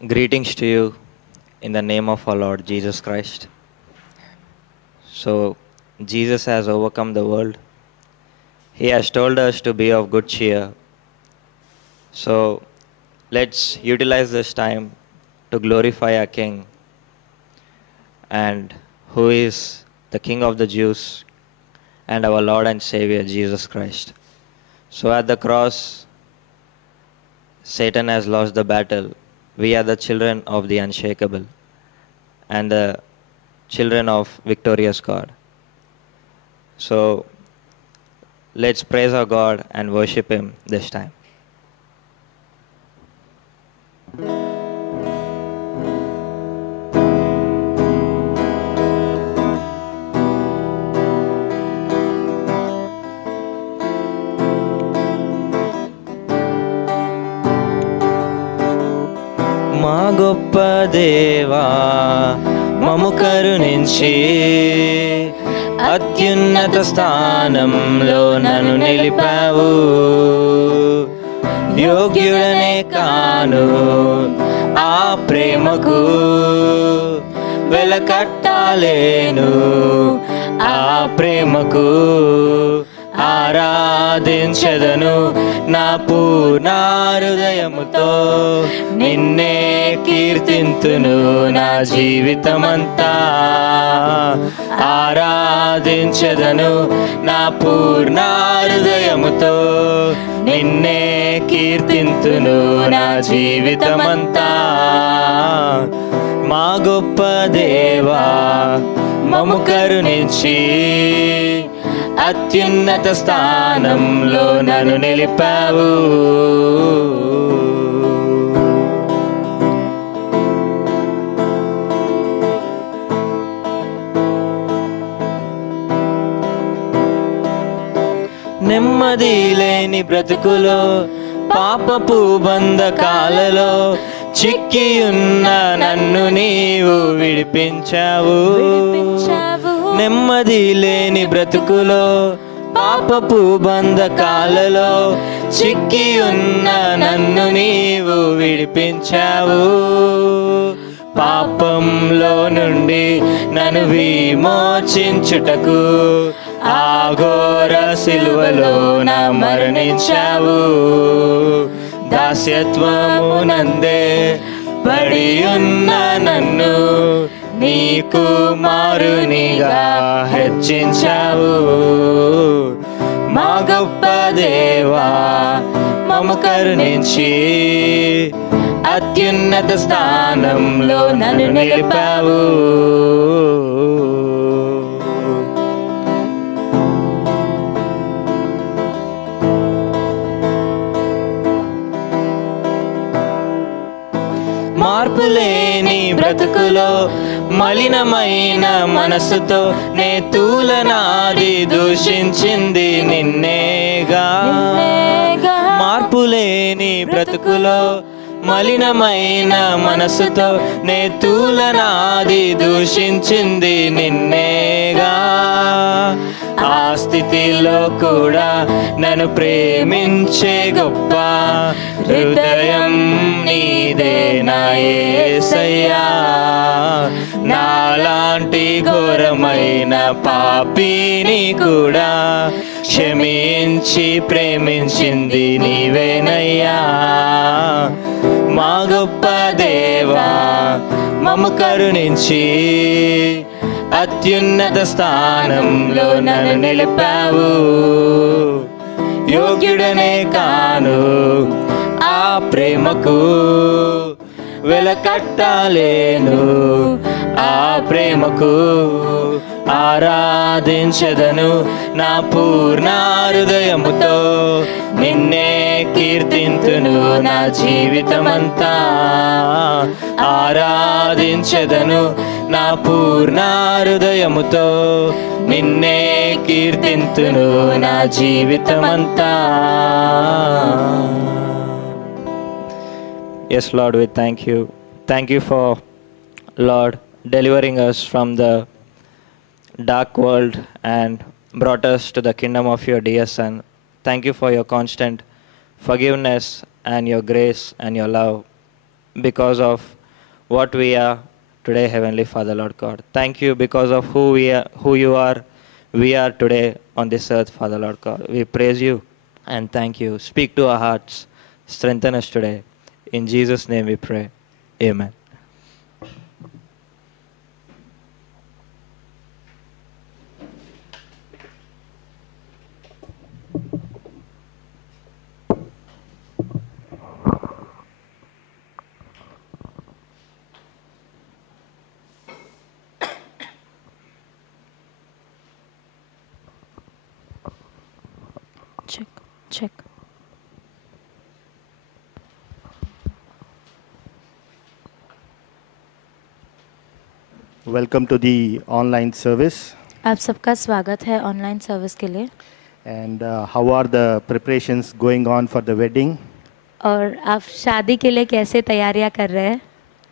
Greetings to you in the name of our Lord Jesus Christ. So, Jesus has overcome the world. He has told us to be of good cheer. So, let's utilize this time to glorify our King, and who is the King of the Jews and our Lord and Savior Jesus Christ. So, at the cross, Satan has lost the battle. We are the children of the unshakable and the children of victorious God. So let's praise our God and worship Him this time. మా గొప్ప దేవా మము కరుణించి అత్యున్నత స్థానంలో నన్ను నిలిపావు. యోగ్యుడనే కాను ఆ ప్రేమకు, వెలకట్టాలేను ఆ ప్రేమకు. ఆరాధించెదను నా పూర్ణ హృదయముతో, నిన్నే కీర్తింతును నా జీవితమంతా. ఆరాధించెదను నా పూర్ణ హృదయముతో, నిన్నే కీర్తింతును నా జీవితమంతా. మా గొప్ప దేవా మము కరుణించి అత్యున్నత స్థానంలో నన్ను నిలిపావు. నెమ్మది లేని బ్రతుకులో, పాపపు బంధకాలలో చిక్కియున్న నన్ను నీవు విడిపించావు. నెమ్మది లేని బ్రతుకులో, పాపపు బంధకాలలో చిక్కియున్న నన్ను నీవు విడిపించావు. పాపంలో నుండి నన్ను విమోచించుటకు ఆ ఘోర సిలువలో నా మరణించావు. దాస్యత్వము నందే పడి ఉన్న నన్ను నీ కుమారునిగా హెచ్చించావు. మా గొప్ప దేవా మము కరుణించి అత్యున్నత స్థానంలో నన్ను నిలిపావు. మార్పులేని బ్రతుకులో, మలినమైన మనసుతో నే తూలనాది దూషించింది నిన్నేగా. మార్పులేని బ్రతుకులో, మలినమైన మనసుతో నే తూలనాది దూషించింది నిన్నేగా. ఆ స్థితిలో కూడా నన్ను ప్రేమించే గొప్ప హృదయం నీదే నా యేసయ్యా. నాలాంటి ఘోరమైన పాపిని కూడా క్షమించి ప్రేమించింది నీవేనయ్యా. మా గొప్ప దేవా మము కరుణించి అత్యున్నత స్థానంలో నన్ను నిలిపావు. యోగ్యుడనే కాను ఆ ప్రేమకు, వెలకట్టాలేను ఆ ప్రేమకు. ఆరాధించెదను నా పూర్ణ హృదయముతో, నిన్నే కీర్తింతును నా జీవితమంతా. ఆరాధించెదను నా పూర్ణ హృదయముతో, నిన్నే కీర్తింతును నా జీవితమంతా. Yes, Lord, we thank you. Thank you for, Lord, delivering us from the dark world and brought us to the kingdom of your dear Son. Thank you for your constant forgiveness and your grace and your love. because of what we are today, Heavenly Father, Lord God. Thank you because of who you are, we are today on this earth, Father, Lord God. We praise you and thank you. Speak to our hearts. Strengthen us today. In Jesus' name we pray. Amen. Check. Welcome to the online service. आप सबका स्वागत है online service के लिए. And how are the preparations going on for the wedding? और आप शादी के लिए कैसे तैयारियां कर रहे हैं?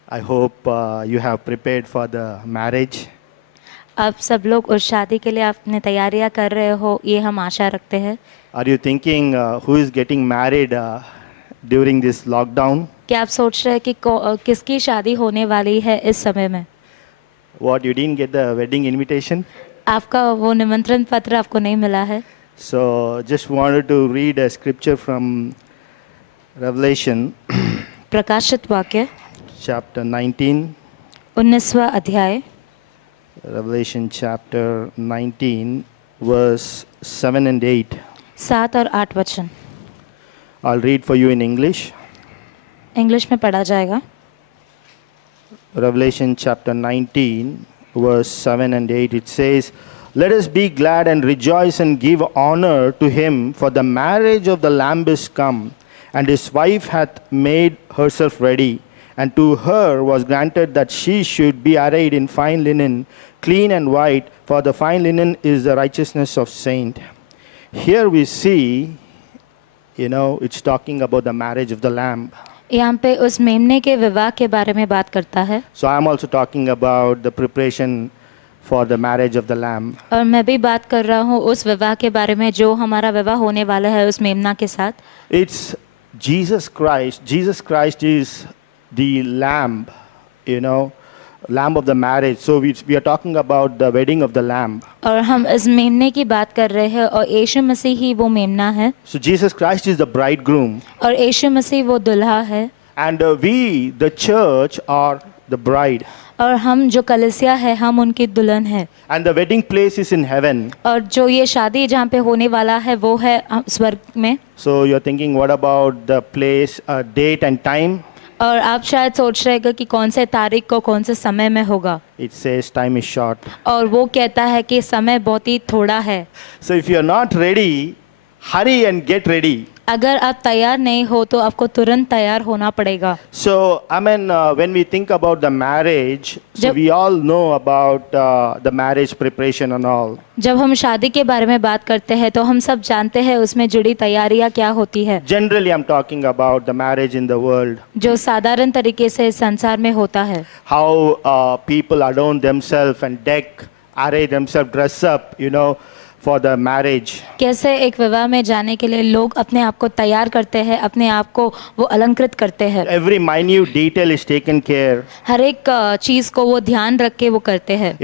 I hope you have prepared for the marriage. आप सब लोग उस शादी के लिए आपने तैयारियां कर रहे हो, ये हम आशा रखते हैं. Are you thinking who is getting married during this lockdown? क्या आप सोच रहे हैं कि किसकी शादी होने वाली है इस समय में? What, you didn't get the wedding invitation? आपका वो निमंत्रण पत्र आपको नहीं मिला है. So just wanted to read a scripture from Revelation प्रकाशित वाक्य chapter 19. 19वां अध्याय. Revelation chapter 19 verse 7 and 8. 7 और 8 वचन. I'll read for you in English. English में पढ़ा जाएगा. Revelation chapter 19 verse 7 and 8, it says, "Let us be glad and rejoice and give honor to him, for the marriage of the Lamb is come, and his wife hath made herself ready. And to her was granted that she should be arrayed in fine linen, clean and white, for the fine linen is the righteousness of saint." Here we see, it's talking about the marriage of the Lamb. यहाँ पे उस मेमने के विवाह के बारे में बात करता है. So I'm also talking about the preparation for the marriage of the Lamb. और मैं भी बात कर रहा हूँ उस विवाह के बारे में जो हमारा विवाह होने वाला है उस मेमना के साथ. It's Jesus Christ. Jesus Christ is the Lamb, Lamb of the marriage. So we are talking about the wedding of the Lamb. और हम इस मेमने की बात कर रहे हैं और यीशु मसीह ही वो मेमना है. So Jesus Christ is the bridegroom. और यीशु मसीह वो दुल्हा है. And we, the church, are the bride. और हम जो कलीसिया है हम उनकी दुल्हन है. And the wedding place is in heaven. और जो ये शादी जहाँ पे होने वाला है वो है स्वर्ग में. So you're thinking, what about the place, date and time? और आप शायद सोच रहे हैं कि कौन से तारीख को कौन से समय में होगा. It says time is short. और वो कहता है कि समय बहुत ही थोड़ा है. So if you are not ready, hurry and get ready. अगर आप तैयार नहीं हो तो आपको तुरंत तैयार होना पड़ेगा. So, when we think about the marriage, so we all know about the marriage preparation and all. जब हम शादी के बारे में बात करते हैं तो हम सब जानते हैं उसमें जुड़ी तैयारियां क्या होती है. Generally, I'm talking about the marriage in the world. जो साधारण तरीके से संसार में होता है. How people adorn themselves and array themselves, dress up, for the marriage. कैसे एक विवाह में जाने के लिए लोग अपने आप को तैयार करते हैं, अपने आप को वो अलंकृत करते हैं. Every minute detail is taken care. हर एक चीज को वो ध्यान रख के वो करते हैं.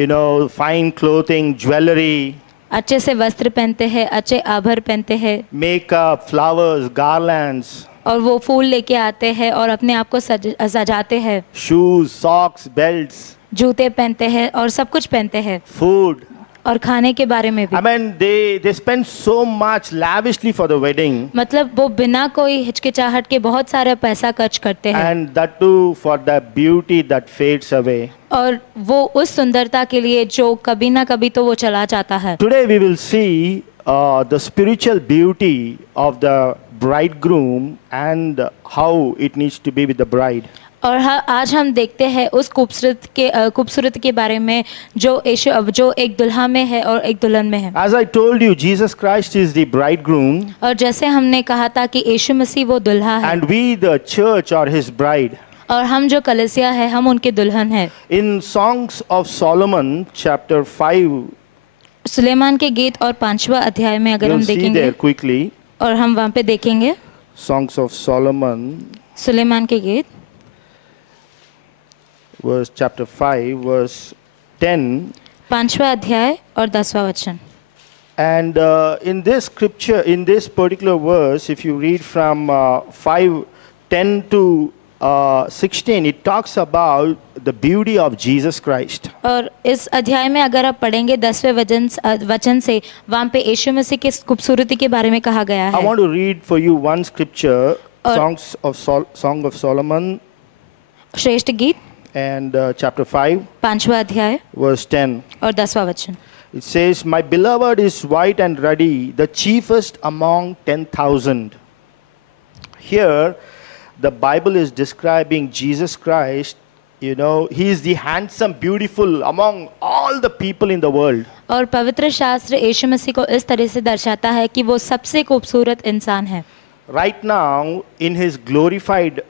Fine clothing, jewelry. अच्छे से वस्त्र पहनते हैं, अच्छे आभर पहनते हैं. Makeup, flowers, garlands. और वो फूल लेके आते हैं और अपने आप को सजाते हैं. Shoes, socks, belts. जूते पहनते हैं और सब कुछ पहनते हैं. Food. और खाने के बारे में भी. They spend so much lavishly for the wedding. मतलब वो बिना कोई हिचकिचाहट के बहुत सारे पैसा खर्च करते हैं. And that too for the beauty that fades away. और वो उस सुंदरता के लिए जो कभी ना कभी तो वो चला जाता है. Today we will see the spiritual beauty of the bridegroom and how it needs to be with the bride. और आज हम देखते हैं उस खूबसूरत के बारे में जो एक दुल्हा में है और एक दुल्हन में है. As I told you, Jesus Christ is the bridegroom. और जैसे हमने कहा था कि यीशु मसीह वो दुल्हा है. And we, the church, are his bride. और हम जो कलीसिया है हम उनके दुल्हन है. In Songs of Solomon, chapter 5. सुलेमान के गीत और 5वां अध्याय में अगर हम देखेंगे. There quickly. और हम वहाँ पे देखेंगे. Songs of Solomon. सुलेमान के गीत. verse chapter 5, verse 10. 5वां अध्याय और 10वां वचन। And in this scripture, in this particular verse, if you read from 5:10 to 16, it talks about the beauty of Jesus Christ. और इस अध्याय में अगर आप पढ़ेंगे 10वें वचन से, वहाँ पे यीशु मसीह की खूबसूरती के बारे में कहा गया I है। want to read for you one scripture, Song of Solomon, श्रेष्ठ गीत and chapter 5, 5वां अध्याय verse 10. और 10वां वचन। It says, "My beloved is white and ruddy, the chiefest among 10,000." Here, the Bible is describing Jesus Christ. You know, he is the handsome, beautiful among all the people in the world. और पवित्र शास्त्र यीशु मसीह को इस तरह से दर्शाता है कि वो सबसे खूबसूरत इंसान है। Right now, in his glorified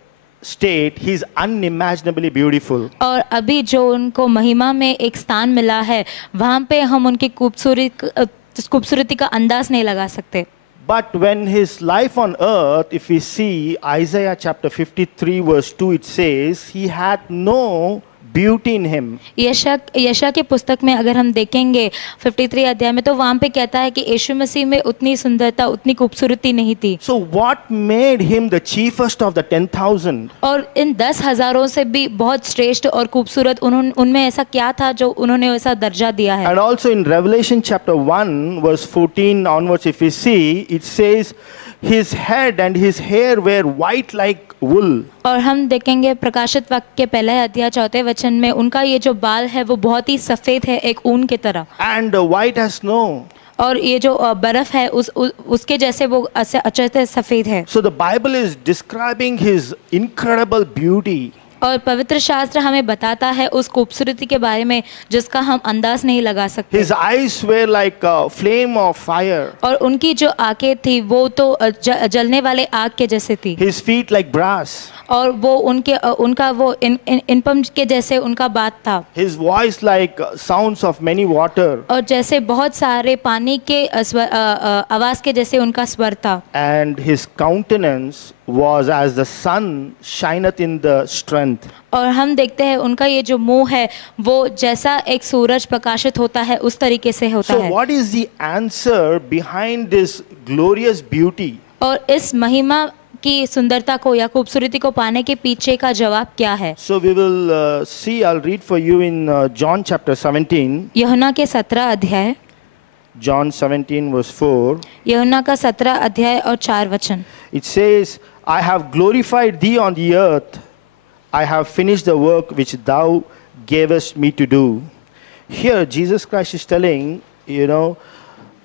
state, he is unimaginably beautiful. और अभी जो उनको महिमा में एक स्थान मिला है, वहाँ पे हम उनकी खूबसूरती का अंदाज नहीं लगा सकते। But when his life on earth, if we see Isaiah chapter 53 verse 2, it says, he had no beauty in him. यशा के पुस्तक में अगर हम देखेंगे 53 अध्याय में, तो वहाँ पे कहता है कि यीशु मसीह में उतनी सुंदरता, उतनी खूबसूरती नहीं थी। So what made him the chiefest of the 10,000? और इन 10,000 से भी बहुत श्रेष्ठ और खूबसूरत उनमें ऐसा क्या था जो उन्होंने वैसा दर्जा दिया है। And also in Revelation chapter 1 verse 14 onwards, if we see, it says his head and his hair were white like wool. और हम देखेंगे प्रकाशित वाक्य के पहले अध्याय 4वें वचन में, उनका ये जो बाल है वो बहुत ही सफेद है, एक ऊन की तरह। And white as snow. और ये जो बर्फ है उसके जैसे वो अच्छे से सफेद है। So the Bible is describing his incredible beauty. और पवित्र शास्त्र हमें बताता है उस खूबसूरती के बारे में जिसका हम अंदाज नहीं लगा सकते। His eyes were like a flame of fire. और उनकी जो आंखें थी वो तो जलने वाले आग के जैसे थी। His feet like brass. और वो उनका वो इनपम के जैसे उनका बात था। His voice like sounds of many water. और जैसे बहुत सारे पानी के आवाज के जैसे उनका स्वर था। And his countenance was as the sun shineth in the strength. और हम देखते हैं उनका ये जो मुंह है वो जैसा एक सूरज प्रकाशित होता है उस तरीके से होता So है। what is the answer behind this glorious beauty? और इस महिमा की सुंदरता को या खूबसूरती को पाने के पीछे का जवाब क्या है? So we will see, I'll read for you in John chapter 17. यूहन्ना के 17 अध्याय, John 17 verse 4. यूहन्ना का 17 अध्याय और 4 वचन। It says, I have glorified thee on the earth. I have finished the work which thou gavest me to do. Here Jesus Christ is telling, you know,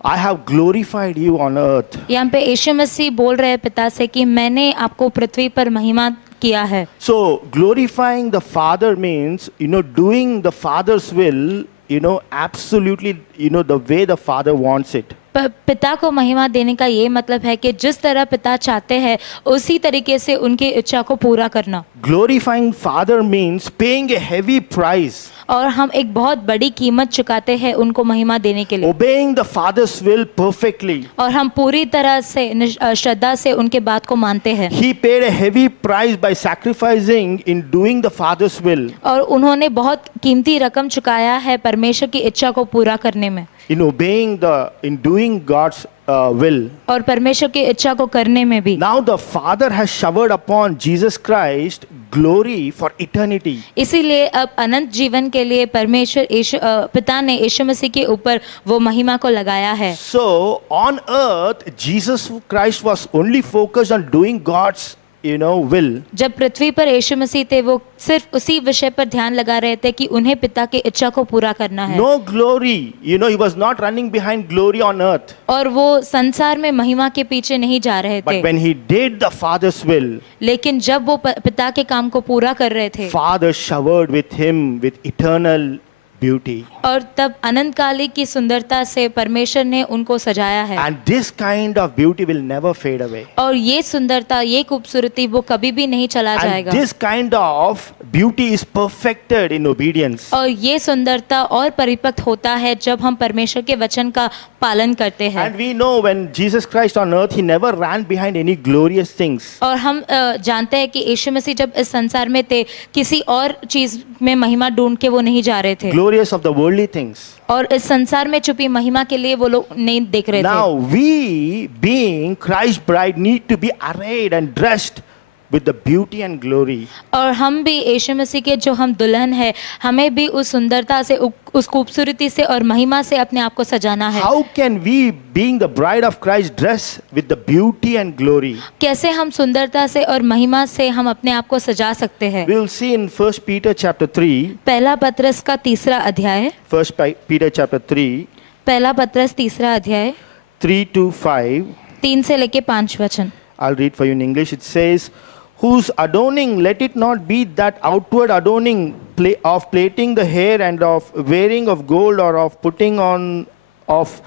I have glorified you on earth. यहाँ पे यीशु मसीह बोल रहे हैं पिता से कि मैंने आपको पृथ्वी पर महिमा किया है। So glorifying the Father means, you know, doing the Father's will, you know, absolutely, you know, the way the Father wants it. पिता को महिमा देने का ये मतलब है कि जिस तरह पिता चाहते हैं उसी तरीके से उनकी इच्छा को पूरा करना। Glorifying Father means paying a heavy price. और हम एक बहुत बड़ी कीमत चुकाते हैं उनको महिमा देने के लिए। Obeying the Father's will perfectly. और हम पूरी तरह से श्रद्धा से उनके बात को मानते हैं। He paid a heavy price by sacrificing in doing the Father's will. और उन्होंने बहुत कीमती रकम चुकाया है परमेश्वर की इच्छा को पूरा करने में। In doing God's will. और परमेश्वर की इच्छा को करने में भी। Now the Father has showered upon Jesus Christ glory for eternity. इसीलिए अब अनंत जीवन के लिए परमेश्वर पिता ने यीशु मसीह के ऊपर वो महिमा को लगाया है। So on earth Jesus Christ was only focused on doing God's, you know, will. जब पृथ्वी पर यीशु मसीह थे वो सिर्फ उसी विषय पर ध्यान लगा रहे थे कि उन्हें पिता की इच्छा को पूरा करना है। No glory, you know, he was not running behind glory on earth. और वो संसार में महिमा के पीछे नहीं जा रहे थे। But when he did the Father's will, लेकिन जब वो पिता के काम को पूरा कर रहे थे, Father showered with him with eternal beauty. और तब अनंत काली की सुंदरता से परमेश्वर ने उनको सजाया है। And this kind of beauty will never fade away. और ये सुंदरता, ये खूबसूरती वो कभी भी नहीं चला And जाएगा। this kind of beauty is perfected in obedience. और ये सुंदरता और परिपक्व होता है जब हम परमेश्वर के वचन का पालन करते हैं। And we know when Jesus Christ on earth, he never ran behind any glorious things. और हम जानते हैं कि यीशु मसीह जब इस संसार में थे, किसी और चीज में महिमा ढूंढ के वो नहीं जा रहे थे, Glorious of the worldly things. और इस संसार में छुपी महिमा के लिए वो लोग नहीं देख रहे Now थे। we, being Christ's bride, need to be arrayed and dressed with the beauty and glory. और हम भी यीशु मसीह के जो हम दुल्हन है, हमें भी उस सुंदरता से, उस खूबसूरती से और महिमा से अपने आप को सजाना है। How can we, being the bride of Christ, dress with the beauty and glory? कैसे हम सुंदरता से और महिमा से हम अपने आप को सजा सकते हैं? We will see in 1 Peter chapter 3, पहला पत्रस का 3रा अध्याय, 1 Peter chapter 3, पहला पत्रस 3रा अध्याय 3 to 5. 3 से लेके 5 वचन। I'll read for you in English. It says, whose adorning, let it not be that outward adorning of plaiting the hair and of wearing of gold or of putting on of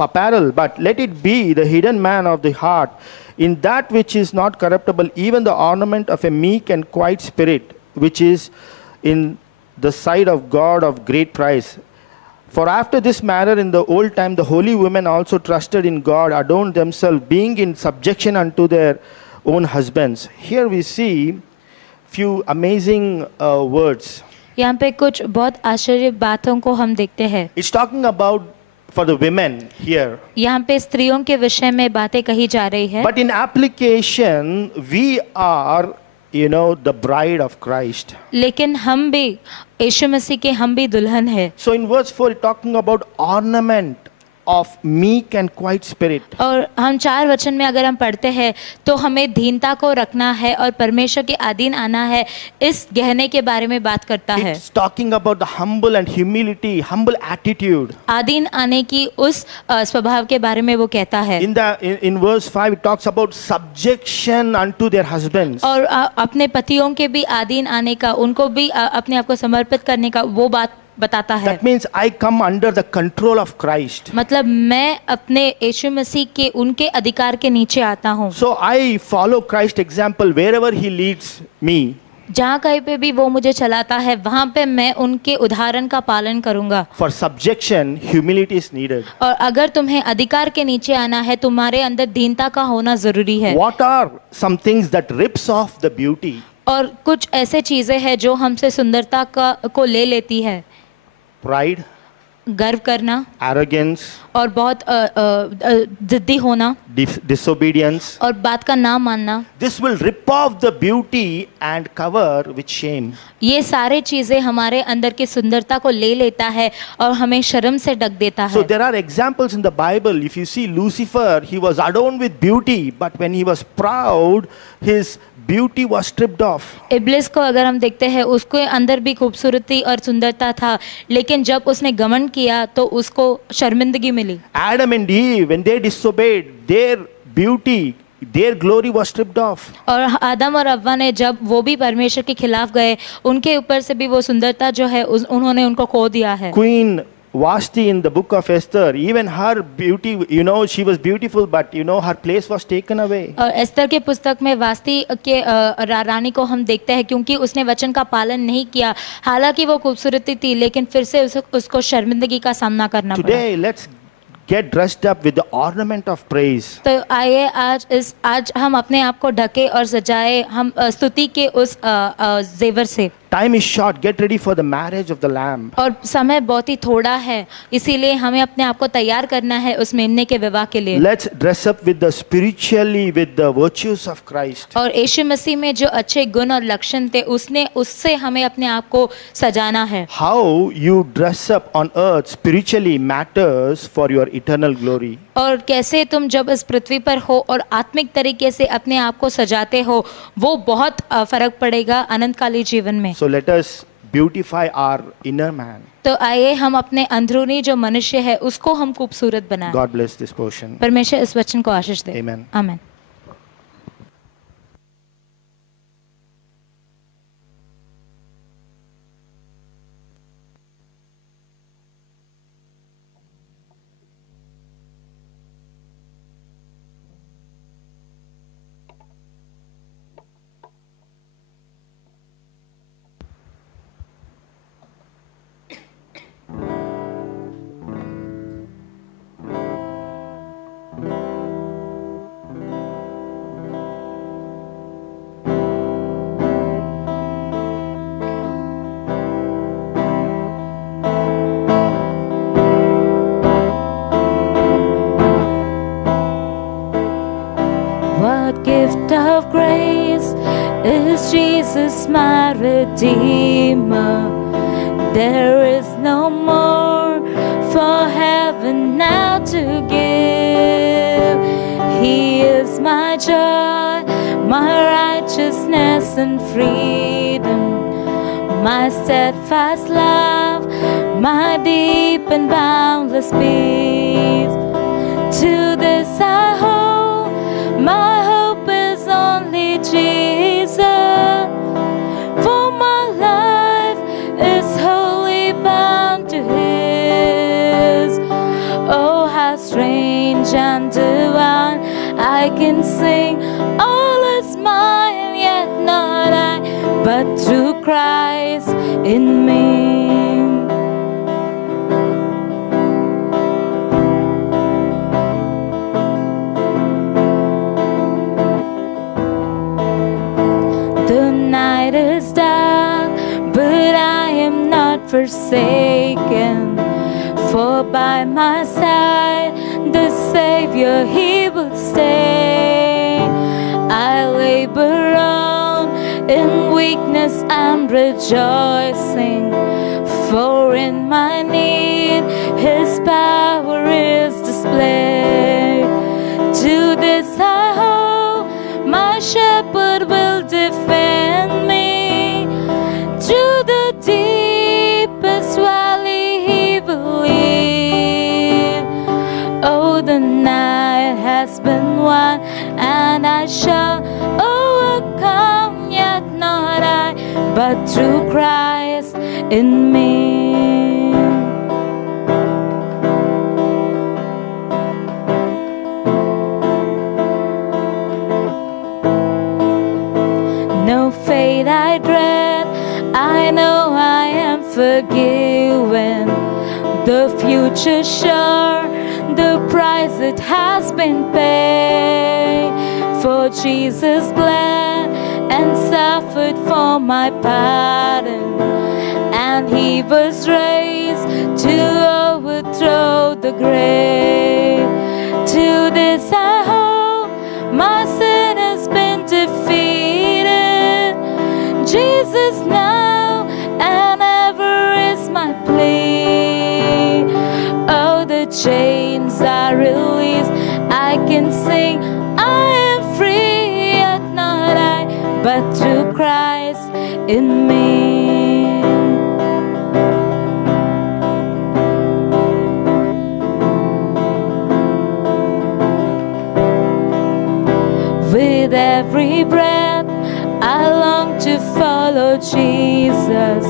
apparel, but let it be the hidden man of the heart, in that which is not corruptible, even the ornament of a meek and quiet spirit, which is in the sight of God of great price. For after this manner in the old time the holy women also trusted in God, adorned themselves, being in subjection unto their own husbands. Here we see few amazing words. यहाँ पे कुछ बहुत आश्चर्य बातों को हम देखते हैं। It's talking about for the women here. यहाँ पे स्त्रियों के विषय में बातें कही जा रही है। But in application, we are, the bride of Christ. लेकिन हम भी यीशु मसीह के, हम भी दुल्हन है। So in verse 4, it's talking about ornament of meek and quiet spirit. और हम 4 वचन में अगर हम पढ़ते हैं तो हमें दीनता को रखना है और परमेश्वर के अधीन आना है, इस गहने के बारे में बात करता है। It's talking about the humble and humility, humble attitude. अधीन आने की उस स्वभाव के बारे में वो कहता है। In verse 5, it talks about subjection unto their husbands. और अपने पतियों के भी अधीन आने का, उनको भी अपने आप को समर्पित करने का वो बात बताता है। That means I come under the control of Christ. मतलब मैं अपने यीशु मसीह के, उनके अधिकार के नीचे आता हूँ। So I follow Christ's example wherever he leads me. जहाँ कहीं पे भी वो मुझे चलाता है, वहाँ पे मैं उनके उदाहरण का पालन करूँगा। For subjection, humility is needed. और अगर तुम्हें अधिकार के नीचे आना है, तुम्हारे अंदर दीनता का होना जरूरी है। What are some things that rips off the beauty? और कुछ ऐसे चीजें हैं जो हमसे सुंदरता को ले लेती है। Pride, गर्व करना, arrogance, और बहुत जिद्दी होना, disobedience. और बात का ना मानना। This will rip off the beauty and cover with shame. ये सारे चीजें हमारे अंदर की सुंदरता को ले लेता है और हमें शर्म से ढक देता So है। there are examples in the Bible. If you see Lucifer, he was adorned with beauty, but when he was proud, his beauty was stripped off. इब्लिस को अगर हम देखते हैं, उसके अंदर भी खूबसूरती और सुंदरता था, लेकिन जब उसने घमंड किया तो उसको शर्मिंदगी मिली। Adam and Eve, when they disobeyed, their beauty, their glory was stripped off. और आदम और अव्वा ने जब वो भी परमेश्वर के खिलाफ गए, उनके ऊपर से भी वो सुंदरता जो है उन्होंने उनको खो दिया है। Queen Vashti in the book of Esther, even her beauty, she was beautiful, but her place was taken away. और एस्तर के पुस्तक में वास्ती के रानी को हम देखते हैं, क्योंकि उसने वचन का पालन नहीं किया। हालांकि वो खूबसूरती थी, लेकिन फिर से उसको शर्मिंदगी का सामना करना पड़ा। Today, let's get dressed up with the ornament of praise. तो आइए आज हम अपने आप को ढके और सजाए, हम स्तुति के उस जेवर से। Time is short. Get ready for the marriage of the Lamb. और समय बहुत ही थोड़ा है, इसीलिए हमें अपने आप को तैयार करना है उस मेमने के विवाह के लिए। Let's dress up with the spiritually with the virtues of Christ. और यीशु मसीह में जो अच्छे गुण और लक्षण थे, उससे हमें अपने आप को सजाना है। How you dress up on earth spiritually matters for your eternal glory. और कैसे तुम जब इस पृथ्वी पर हो और आत्मिक तरीके से अपने आप को सजाते हो, वो बहुत फर्क पड़ेगा अनंतकाली जीवन में। So let us beautify our inner man. तो आइए हम अपने अंदरूनी जो मनुष्य है उसको हम खूबसूरत बनाएं। God bless this portion. परमेश्वर इस वचन को आशीष दे। Amen. आमीन। Jesus my Redeemer. There is no more for heaven now to give. He is my joy, my righteousness and freedom, my steadfast love, my deep and boundless peace. To this I hold, my hope is only Jesus. For my life is wholly bound to His. Oh, how strange and divine, I can sing, all is mine, yet not I, but through Christ in me. The night is dark, but I am not forsaken, for by my side the Savior He will stay. I labor on in weakness and rejoicing, for in my need His power is displayed. To this I hope, my shepherd will defend me. Through the deepest valley He will lead. Oh, the night has been won, and I shall overcome, yet not I, but through Christ in me. No fate I dread, I know I am forgiven. The future sure, the price it has been paid. For Jesus bled and suffered for my pardon, and He was raised to overthrow the grave. To this I hope, my sin has been defeated. Jesus now and ever is my plea. Oh, the chains are released, I can sing, I am free, yet not I, but through Christ in me. With every breath I long to follow Jesus,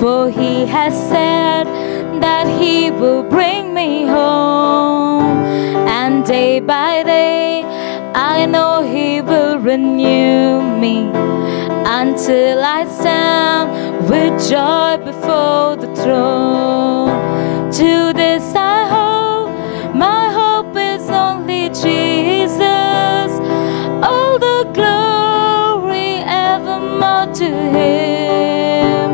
for He has said that He will bring me home. And day by day I know He will renew me, until I stand with joy before the throne. To this I hope, my hope is only Jesus. All the glory evermore to Him.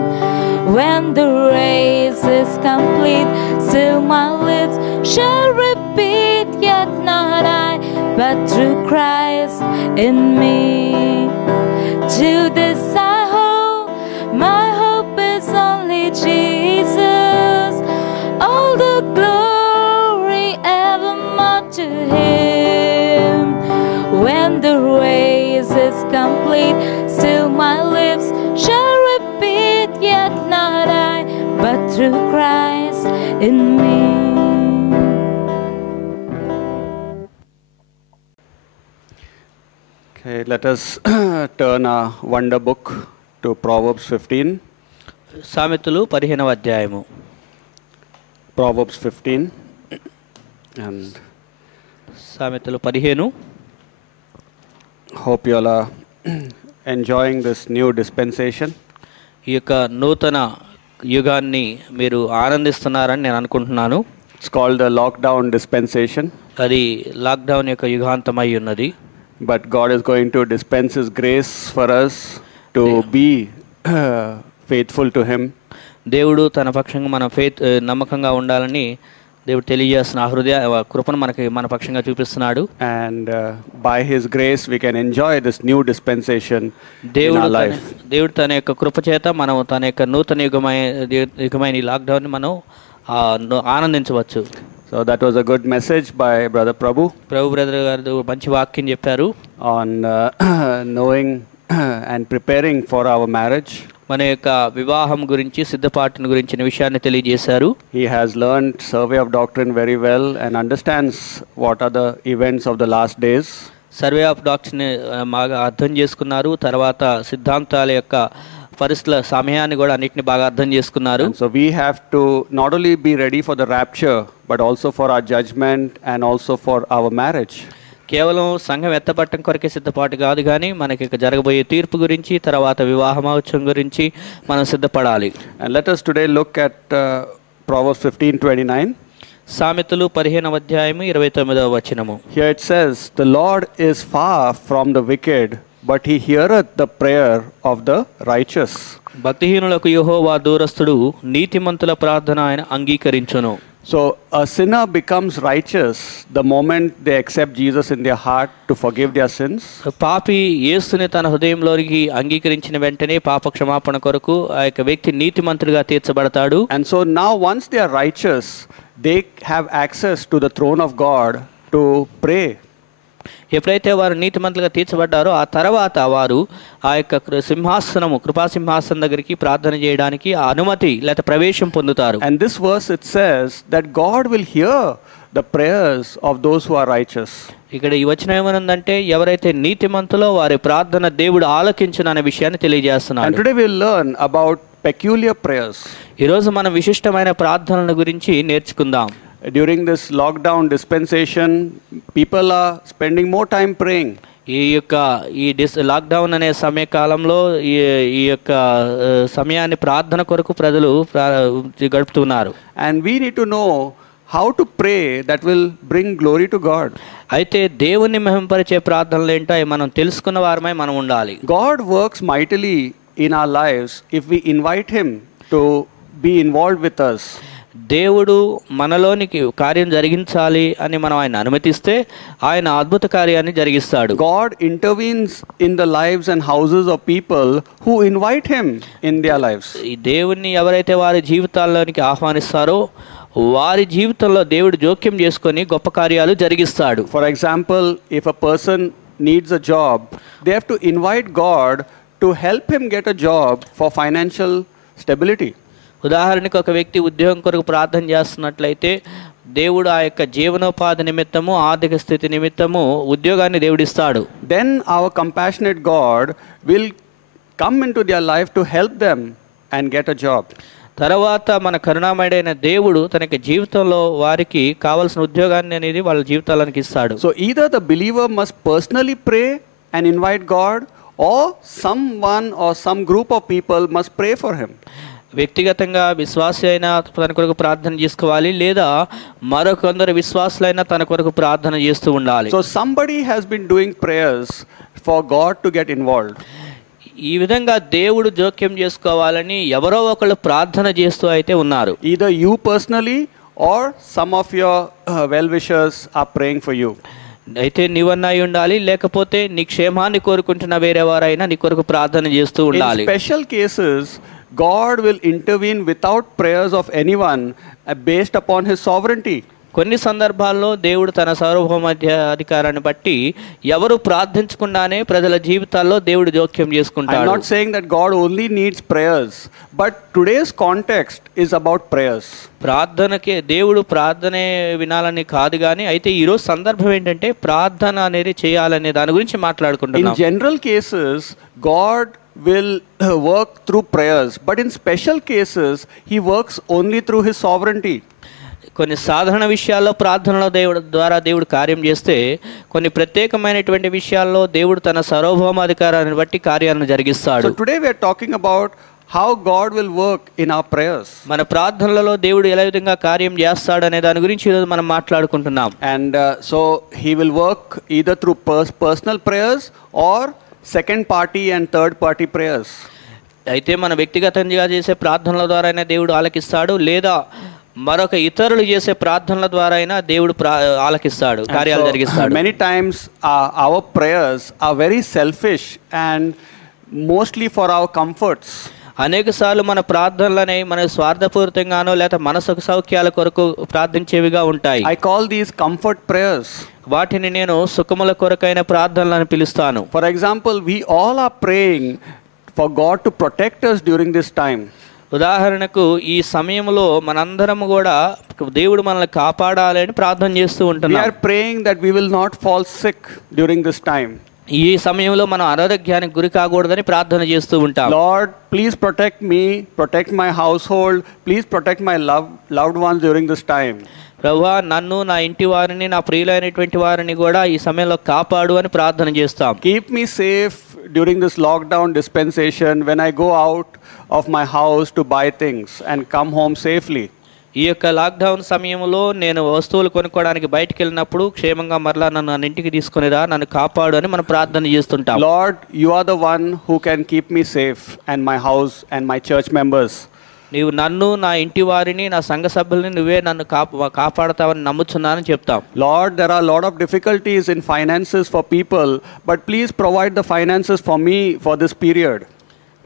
When the race is complete, still my lips shall repeat, yet not I, but through Christ in me. To this I hope, my hope is only Jesus. All the glory evermore to Him. When the race is complete, still my lips shall repeat, yet not I, but through Christ in me. Okay, let us turn our wonder book to Proverbs 15. సామెతలు 15వ అధ్యాయము. Proverbs 15. And సామెతలు 15. hope you all are enjoying this new dispensation. ఈ యొక్క నూతన యుగాన్ని మీరు ఆనందిస్తున్నారని నేను అనుకుంటున్నాను. It's called the lockdown dispensation. అది లాక్డౌన్ యొక్క యుగాంతమై ఉన్నది. But God is going to dispense His grace for us to be faithful to Him. దేవుడు తన పక్షంగా మన నమ్మకంగా ఉండాలని దేవుడు తెలియజేస్తున్న ఆ హృదయ కృపను మన పక్షంగా చూపిస్తున్నాడు. And by His grace we can enjoy this new dispensation in our life. దేవుడు తన యొక్క కృప చేత మనం తన యొక్క నూతన యుగమైన ఈ లాక్డౌన్ మనం ఆనందించవచ్చు. So that was a good message by Brother Prabhu. Brother గారు మంచి వాక్యం చెప్పారు on knowing and preparing for our marriage. మన యొక్క వివాహం గురించి సిద్ధపాటును గురించిన విషయాన్ని తెలియజేశారు. He has learned survey of doctrine very well and understands what are the events of the last days. Survey of డాక్టర్ని బాగా అర్థం చేసుకున్నారు. తర్వాత సిద్ధాంతాల యొక్క పరిస్థితుల సమయాన్ని కూడా అన్నిటిని బాగా అర్థం చేసుకున్నారు. So we have to not only be ready for the rapture but also for our judgment and also for our marriage. కేవలం సంఘం ఎత్తపట్టం కొరకే సిద్ధపాటు కాదు, కానీ మనకి జరగబోయే తీర్పు గురించి తర్వాత వివాహ మహోత్సవం గురించి మనం సిద్ధపడాలి. And let us today look at Proverbs 15:29. సామెతలు 15వ అధ్యాయము 29వ వచనము. Here it says, "The Lord is far from the wicked, but He heareth the prayer of the righteous." భక్తిహీనులకు యెహోవా దూరస్థుడు, నీతిమంతుల ప్రార్థన ఆయన అంగీకరించును. So a sinner becomes righteous the moment they accept Jesus in their heart to forgive their sins. పాపి యేసుని తన హృదయంలోకి అంగీకరించిన వెంటనే పాప క్షమాపణ కొరకు ఆ యొక్క వ్యక్తి నీతిమంతుడిగా తీర్చబడతాడు. And so now once they are righteous, they have access to the throne of God to pray. ఎప్పుడైతే వారు నీతిమంతులుగా తీర్చబడ్డారో ఆ తర్వాత వారు ఆ యొక్క సింహాసనము కృపాసింహాసనం దగ్గరికి ప్రార్థన చేయడానికి అనుమతి లేదా ప్రవేశం పొందుతారు. And this verse it says that God will hear the prayers of those who are righteous. ఇక్కడ ఈ వచనం ఏమనుందంటే ఎవరైతే నీతిమంతులో వారి ప్రార్థన దేవుడు ఆలకించును అనే విషయాన్ని తెలియజేస్తున్నాడు. And today we will learn about peculiar prayers. ఈ రోజు మనం విశిష్టమైన ప్రార్థనల గురించి నేర్చుకుందాం. During this lockdown dispensation, people are spending more time praying. ఈ లాక్డౌన్ అనే సమయకాలంలో ఈ యొక్క సమయాన్ని ప్రార్థన కొరకు ప్రజలు గడుపుతున్నారు. And we need to know how to pray that will bring glory to God. అయితే దేవుణ్ణి మహిమపరిచే ప్రార్థనలు ఏంటో మనం తెలుసుకున్న వారమై మనం ఉండాలి. God works mightily in our lives if we invite Him to be involved with us. దేవుడు మనలోనికి కార్యం జరిగించాలి అని మనం ఆయన అనుమతిస్తే ఆయన అద్భుత కార్యాన్ని జరిగిస్తాడు. God intervenes in the lives and houses of people who invite Him in their lives. ఈ దేవుణ్ణి ఎవరైతే వారి జీవితాల్లోనికి ఆహ్వానిస్తారో వారి జీవితంలో దేవుడు జోక్యం చేసుకొని గొప్ప కార్యాలు జరిగిస్తాడు. For example, if a person needs a job, they have to invite God to help him get a job for financial stability. ఉదాహరణకు ఒక వ్యక్తి ఉద్యోగం కొరకు ప్రార్థన చేస్తున్నట్లయితే దేవుడు ఆ యొక్క జీవనోపాధి నిమిత్తము ఆర్థిక స్థితి నిమిత్తము ఉద్యోగాన్ని దేవుడిస్తాడు. Then our compassionate God will come into their life to help them and get a job. తర్వాత మన కరుణామయుడైన దేవుడు తనకి జీవితంలో వారికి కావాల్సిన ఉద్యోగాన్ని అనేది వాళ్ళ జీవితాలకు ఇస్తాడు. So either the believer must personally pray and invite God, or someone or some group of people must pray for him. వ్యక్తిగతంగా విశ్వాసి అయినా తన కొరకు ప్రార్థన చేసుకోవాలి, లేదా మరొకందరు విశ్వాసులైనా తన కొరకు ప్రార్థన చేస్తూ ఉండాలి. So somebody has been doing prayers for God to get involved. ఈ విధంగా దేవుడు జోక్యం చేసుకోవాలని ఎవరో ఒకళ్ళు ప్రార్థన చేస్తూ అయితే ఉన్నారు. Either you personally or some of your well-wishers are praying for you. అయితే నీవన్నా ఉండాలి, లేకపోతే నీ క్షేమాన్ని కోరుకుంటున్న వేరే వారైనా నీ కొరకు ప్రార్థన చేస్తూ ఉండాలి. In special cases, God will intervene without prayers of anyone based upon His sovereignty. కొన్ని సందర్భాల్లో దేవుడు తన సార్వభౌమాధికారాన్ని బట్టి ఎవరు ప్రార్థించకుండానే ప్రజల జీవితాల్లో దేవుడు జోక్యం చేసుకుంటాడు. I'm not saying that God only needs prayers, but today's context is about prayers. ప్రార్థనకే దేవుడు ప్రార్థనే వినాలని కాదు, కానీ అయితే ఈరోజు సందర్భం ఏంటంటే ప్రార్థన అనేది చేయాలనే దాని గురించి మాట్లాడుకుంటున్నాం. In general cases, God will work through prayers, but in special cases, He works only through His sovereignty. కొన్ని సాధారణ విషయాల్లో ప్రార్థనలో దేవుడు కార్యం చేస్తే, కొన్ని ప్రత్యేకమైనటువంటి విషయాల్లో దేవుడు తన సార్వభౌమాధికారాన్ని బట్టి కార్యాలను జరిగిస్తాడు. So today we are talking about how God will work in our prayers. మన ప్రార్థనలలో దేవుడు ఎలా విధంగా కార్యం చేస్తాడు అనే దాని గురించి ఈరోజు మనం మాట్లాడుకుంటున్నాం. And so He will work either through personal prayers or second party and third party prayers. అయితే మన వ్యక్తిగతంగా చేసే ప్రార్థనల ద్వారానే దేవుడు ఆలకిస్తాడు, లేదా మరొక ఇతరులు చేసే ప్రార్థనల ద్వారా అయినా దేవుడు ఆలకిస్తాడు, కార్యాలు జరిగిస్తాడు. Many times our prayers are very selfish and mostly for our comforts. అనేక సార్లు మన ప్రార్థనలనే మన స్వార్థపూరితంగానో లేదా మన సుఖ సౌఖ్యాల కొరకు ప్రార్థించేవిగా ఉంటాయి. I call these comfort prayers. వాటిని నేను సుఖముల కొరకైన ప్రార్థనలను పిలుస్తాను. For example, we all are praying for God to protect us during this time. ఉదాహరణకు ఈ సమయంలో మనందరం కూడా దేవుడు మనల్ని కాపాడాలని ప్రార్థన చేస్తూ We ఉంటున్నాం. are praying that we will not fall sick during this time. ఈ సమయంలో మనం అనారోగ్యానికి గురి కాకూడదని ప్రార్థన చేస్తూ ఉంటాం. Lord, please protect me, protect my household, please protect my loved ones during this time. ప్రభువా, నన్ను, నా ఇంటి వారిని, నా ప్రియులైనటువంటి వారిని కూడా ఈ సమయంలో కాపాడు అని ప్రార్థన చేస్తాం. Keep me safe during this lockdown dispensation when I go out of my house to buy things and come home safely. ఈ యొక్క లాక్డౌన్ సమయంలో నేను వస్తువులు కొనుక్కోవడానికి బయటికి వెళ్ళినప్పుడు క్షేమంగా మరలా నన్ను ఇంటికి తీసుకునిరా, నన్ను కాపాడు అని మనం ప్రార్థన చేస్తుంటాం. Lord, you are the one who can keep me safe and my house and my church members. నీవు నన్ను, నా ఇంటి వారిని, నా సంఘ సభ్యుల్ని నువ్వే నన్ను కాపాడతావని నమ్ముచున్నానని చెప్తాం. Lord, there are a lot of difficulties in finances for people, but please provide the finances for me for this period.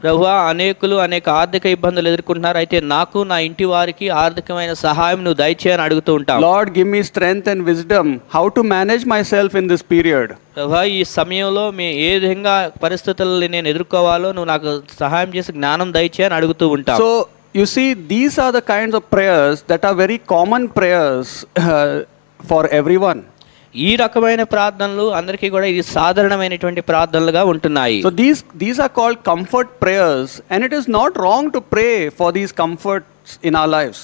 ప్రభువా, అనేకులు అనేక ఆర్థిక ఇబ్బందులు ఎదుర్కొంటున్నారు, అయితే నాకు, నా ఇంటి వారికి ఆర్థికమైన సహాయం నువ్వు దయచేయని అడుగుతూ ఉంటాం. Lord, give me strength and wisdom how to manage myself in this period. ప్రభువా, ఈ సమయంలో ఏ విధంగా పరిస్థితులను నేను ఎదుర్కోవాలో నువ్వు నాకు సహాయం చేసి జ్ఞానం దయచేయని అడుగుతూ ఉంటాం. So you see, these are the kinds of prayers that are very common prayers for everyone. ఈ రకమైన ప్రార్థనలు అందరికీ కూడా ఇది సాధారణమైనటువంటి ప్రార్థనలుగా ఉంటున్నాయి. So these are called comfort prayers, and it is not wrong to pray for these comforts in our lives.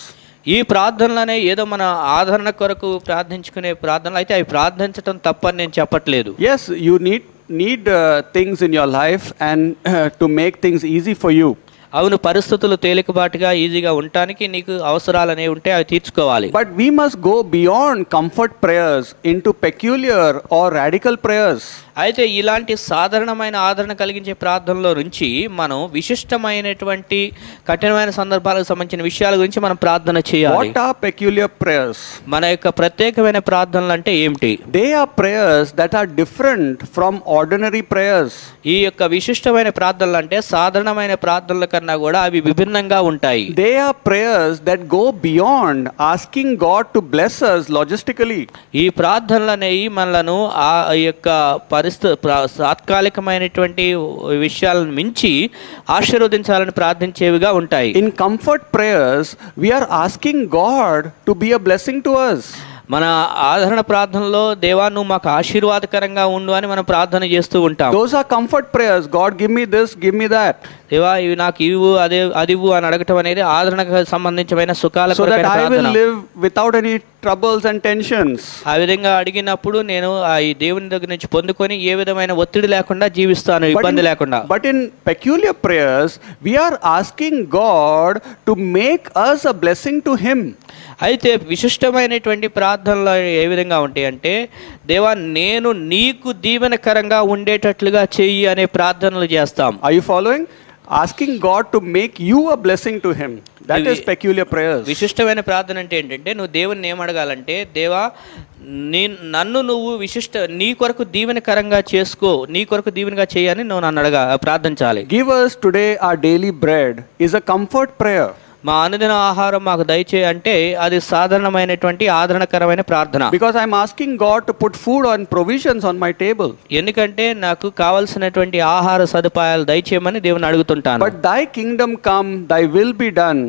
ఈ ప్రార్థనలనే ఏదో మన ఆదరణ కొరకు ప్రార్థించుకునే ప్రార్థనలు అయితే అవి ప్రార్థించడం తప్పని నేను చెప్పట్లేదు. Yes, you need things in your life and to make things easy for you. అవును, పరిస్థితులు తేలికబాటుగా ఈజీగా ఉండటానికి నీకు అవసరాలు అనేవి ఉంటే అవి తీర్చుకోవాలి. But we must go beyond comfort prayers into peculiar or radical prayers. అయితే ఇలాంటి సాధారణమైన ఆదరణ కలిగించే ప్రార్థనలో నుంచి మనం విశిష్టమైనటువంటి కఠినమైన సందర్భాలకు సంబంధించిన విషయాల గురించి మనం ప్రార్థన చేయాలి. What are peculiar prayers? మన యొక్క ప్రత్యేకమైన ప్రార్థనలు అంటే ఏమిటి? They are prayers that are different from ordinary prayers. ఈ యొక్క విశిష్టమైన ప్రార్థనలు అంటే సాధారణమైన ప్రార్థనల కన్నా కూడా అవి విభిన్నంగా ఉంటాయి. They are prayers that go beyond asking God to bless us logistically. ఈ ప్రార్థనలు అనేవి మనలను ఆ యొక్క తాత్కాలికమైనటువంటి విషయాలను మించి ఆశీర్వదించాలని ప్రార్థించేవిగా ఉంటాయి. In comfort prayers, we are asking God to be a blessing to us. మన ఆదరణ ప్రార్థనలో దేవా నువ్వు మాకు ఆశీర్వాదకరంగా ఉండు అని మనం ప్రార్థన చేస్తూ ఉంటాం. Those are comfort prayers. God, give me this, give me that. దేవా ఇవి నాకు ఇవ్వు, అదివ్వు అని అడగటం అనేది ఆదరణకు సంబంధించిన సుఖాల So that కొరకైన I will ప్రార్థన. live without any troubles and tensions. ఆ విధంగా అడిగినప్పుడు నేను ఈ దేవుని దగ్గర నుంచి పొందుకొని ఏ విధమైన ఒత్తిడి లేకుండా జీవిస్తాను, ఇబ్బంది లేకుండా. But in peculiar prayers, we are asking God to make us a blessing to Him. అయితే విశిష్టమైనటువంటి ప్రార్థనలు ఏ విధంగా ఉంటాయి అంటే, దేవా నేను నీకు దీవెనకరంగా ఉండేటట్లుగా చెయ్యి అనే ప్రార్థనలు చేస్తాం. Are you following? Asking God to make you a blessing to Him. That is peculiar prayers. విశిష్టమైన ప్రార్థన అంటే ఏంటంటే, నువ్వు దేవుని ఏమడగాలంటే, దేవా నన్ను నువ్వు నీ కొరకు దీవెనకరంగా చేసుకో, నీ కొరకు దీవెనగా చేయని నువ్వు నన్ను ప్రార్థించాలి. Give us today our daily bread is a comfort prayer. మా అనుదిన ఆహారం మాకు దయచేయి అంటే అది సాధారణమైనటువంటి ఆదరణకరమైన ప్రార్థన. Because I'm asking God to put food and provisions on my table. ఎందుకంటే నాకు కావాల్సినటువంటి ఆహార సదుపాయాలు దయచేయమని దేవుని అడుగుతుంటాను. But thy kingdom come, thy will be done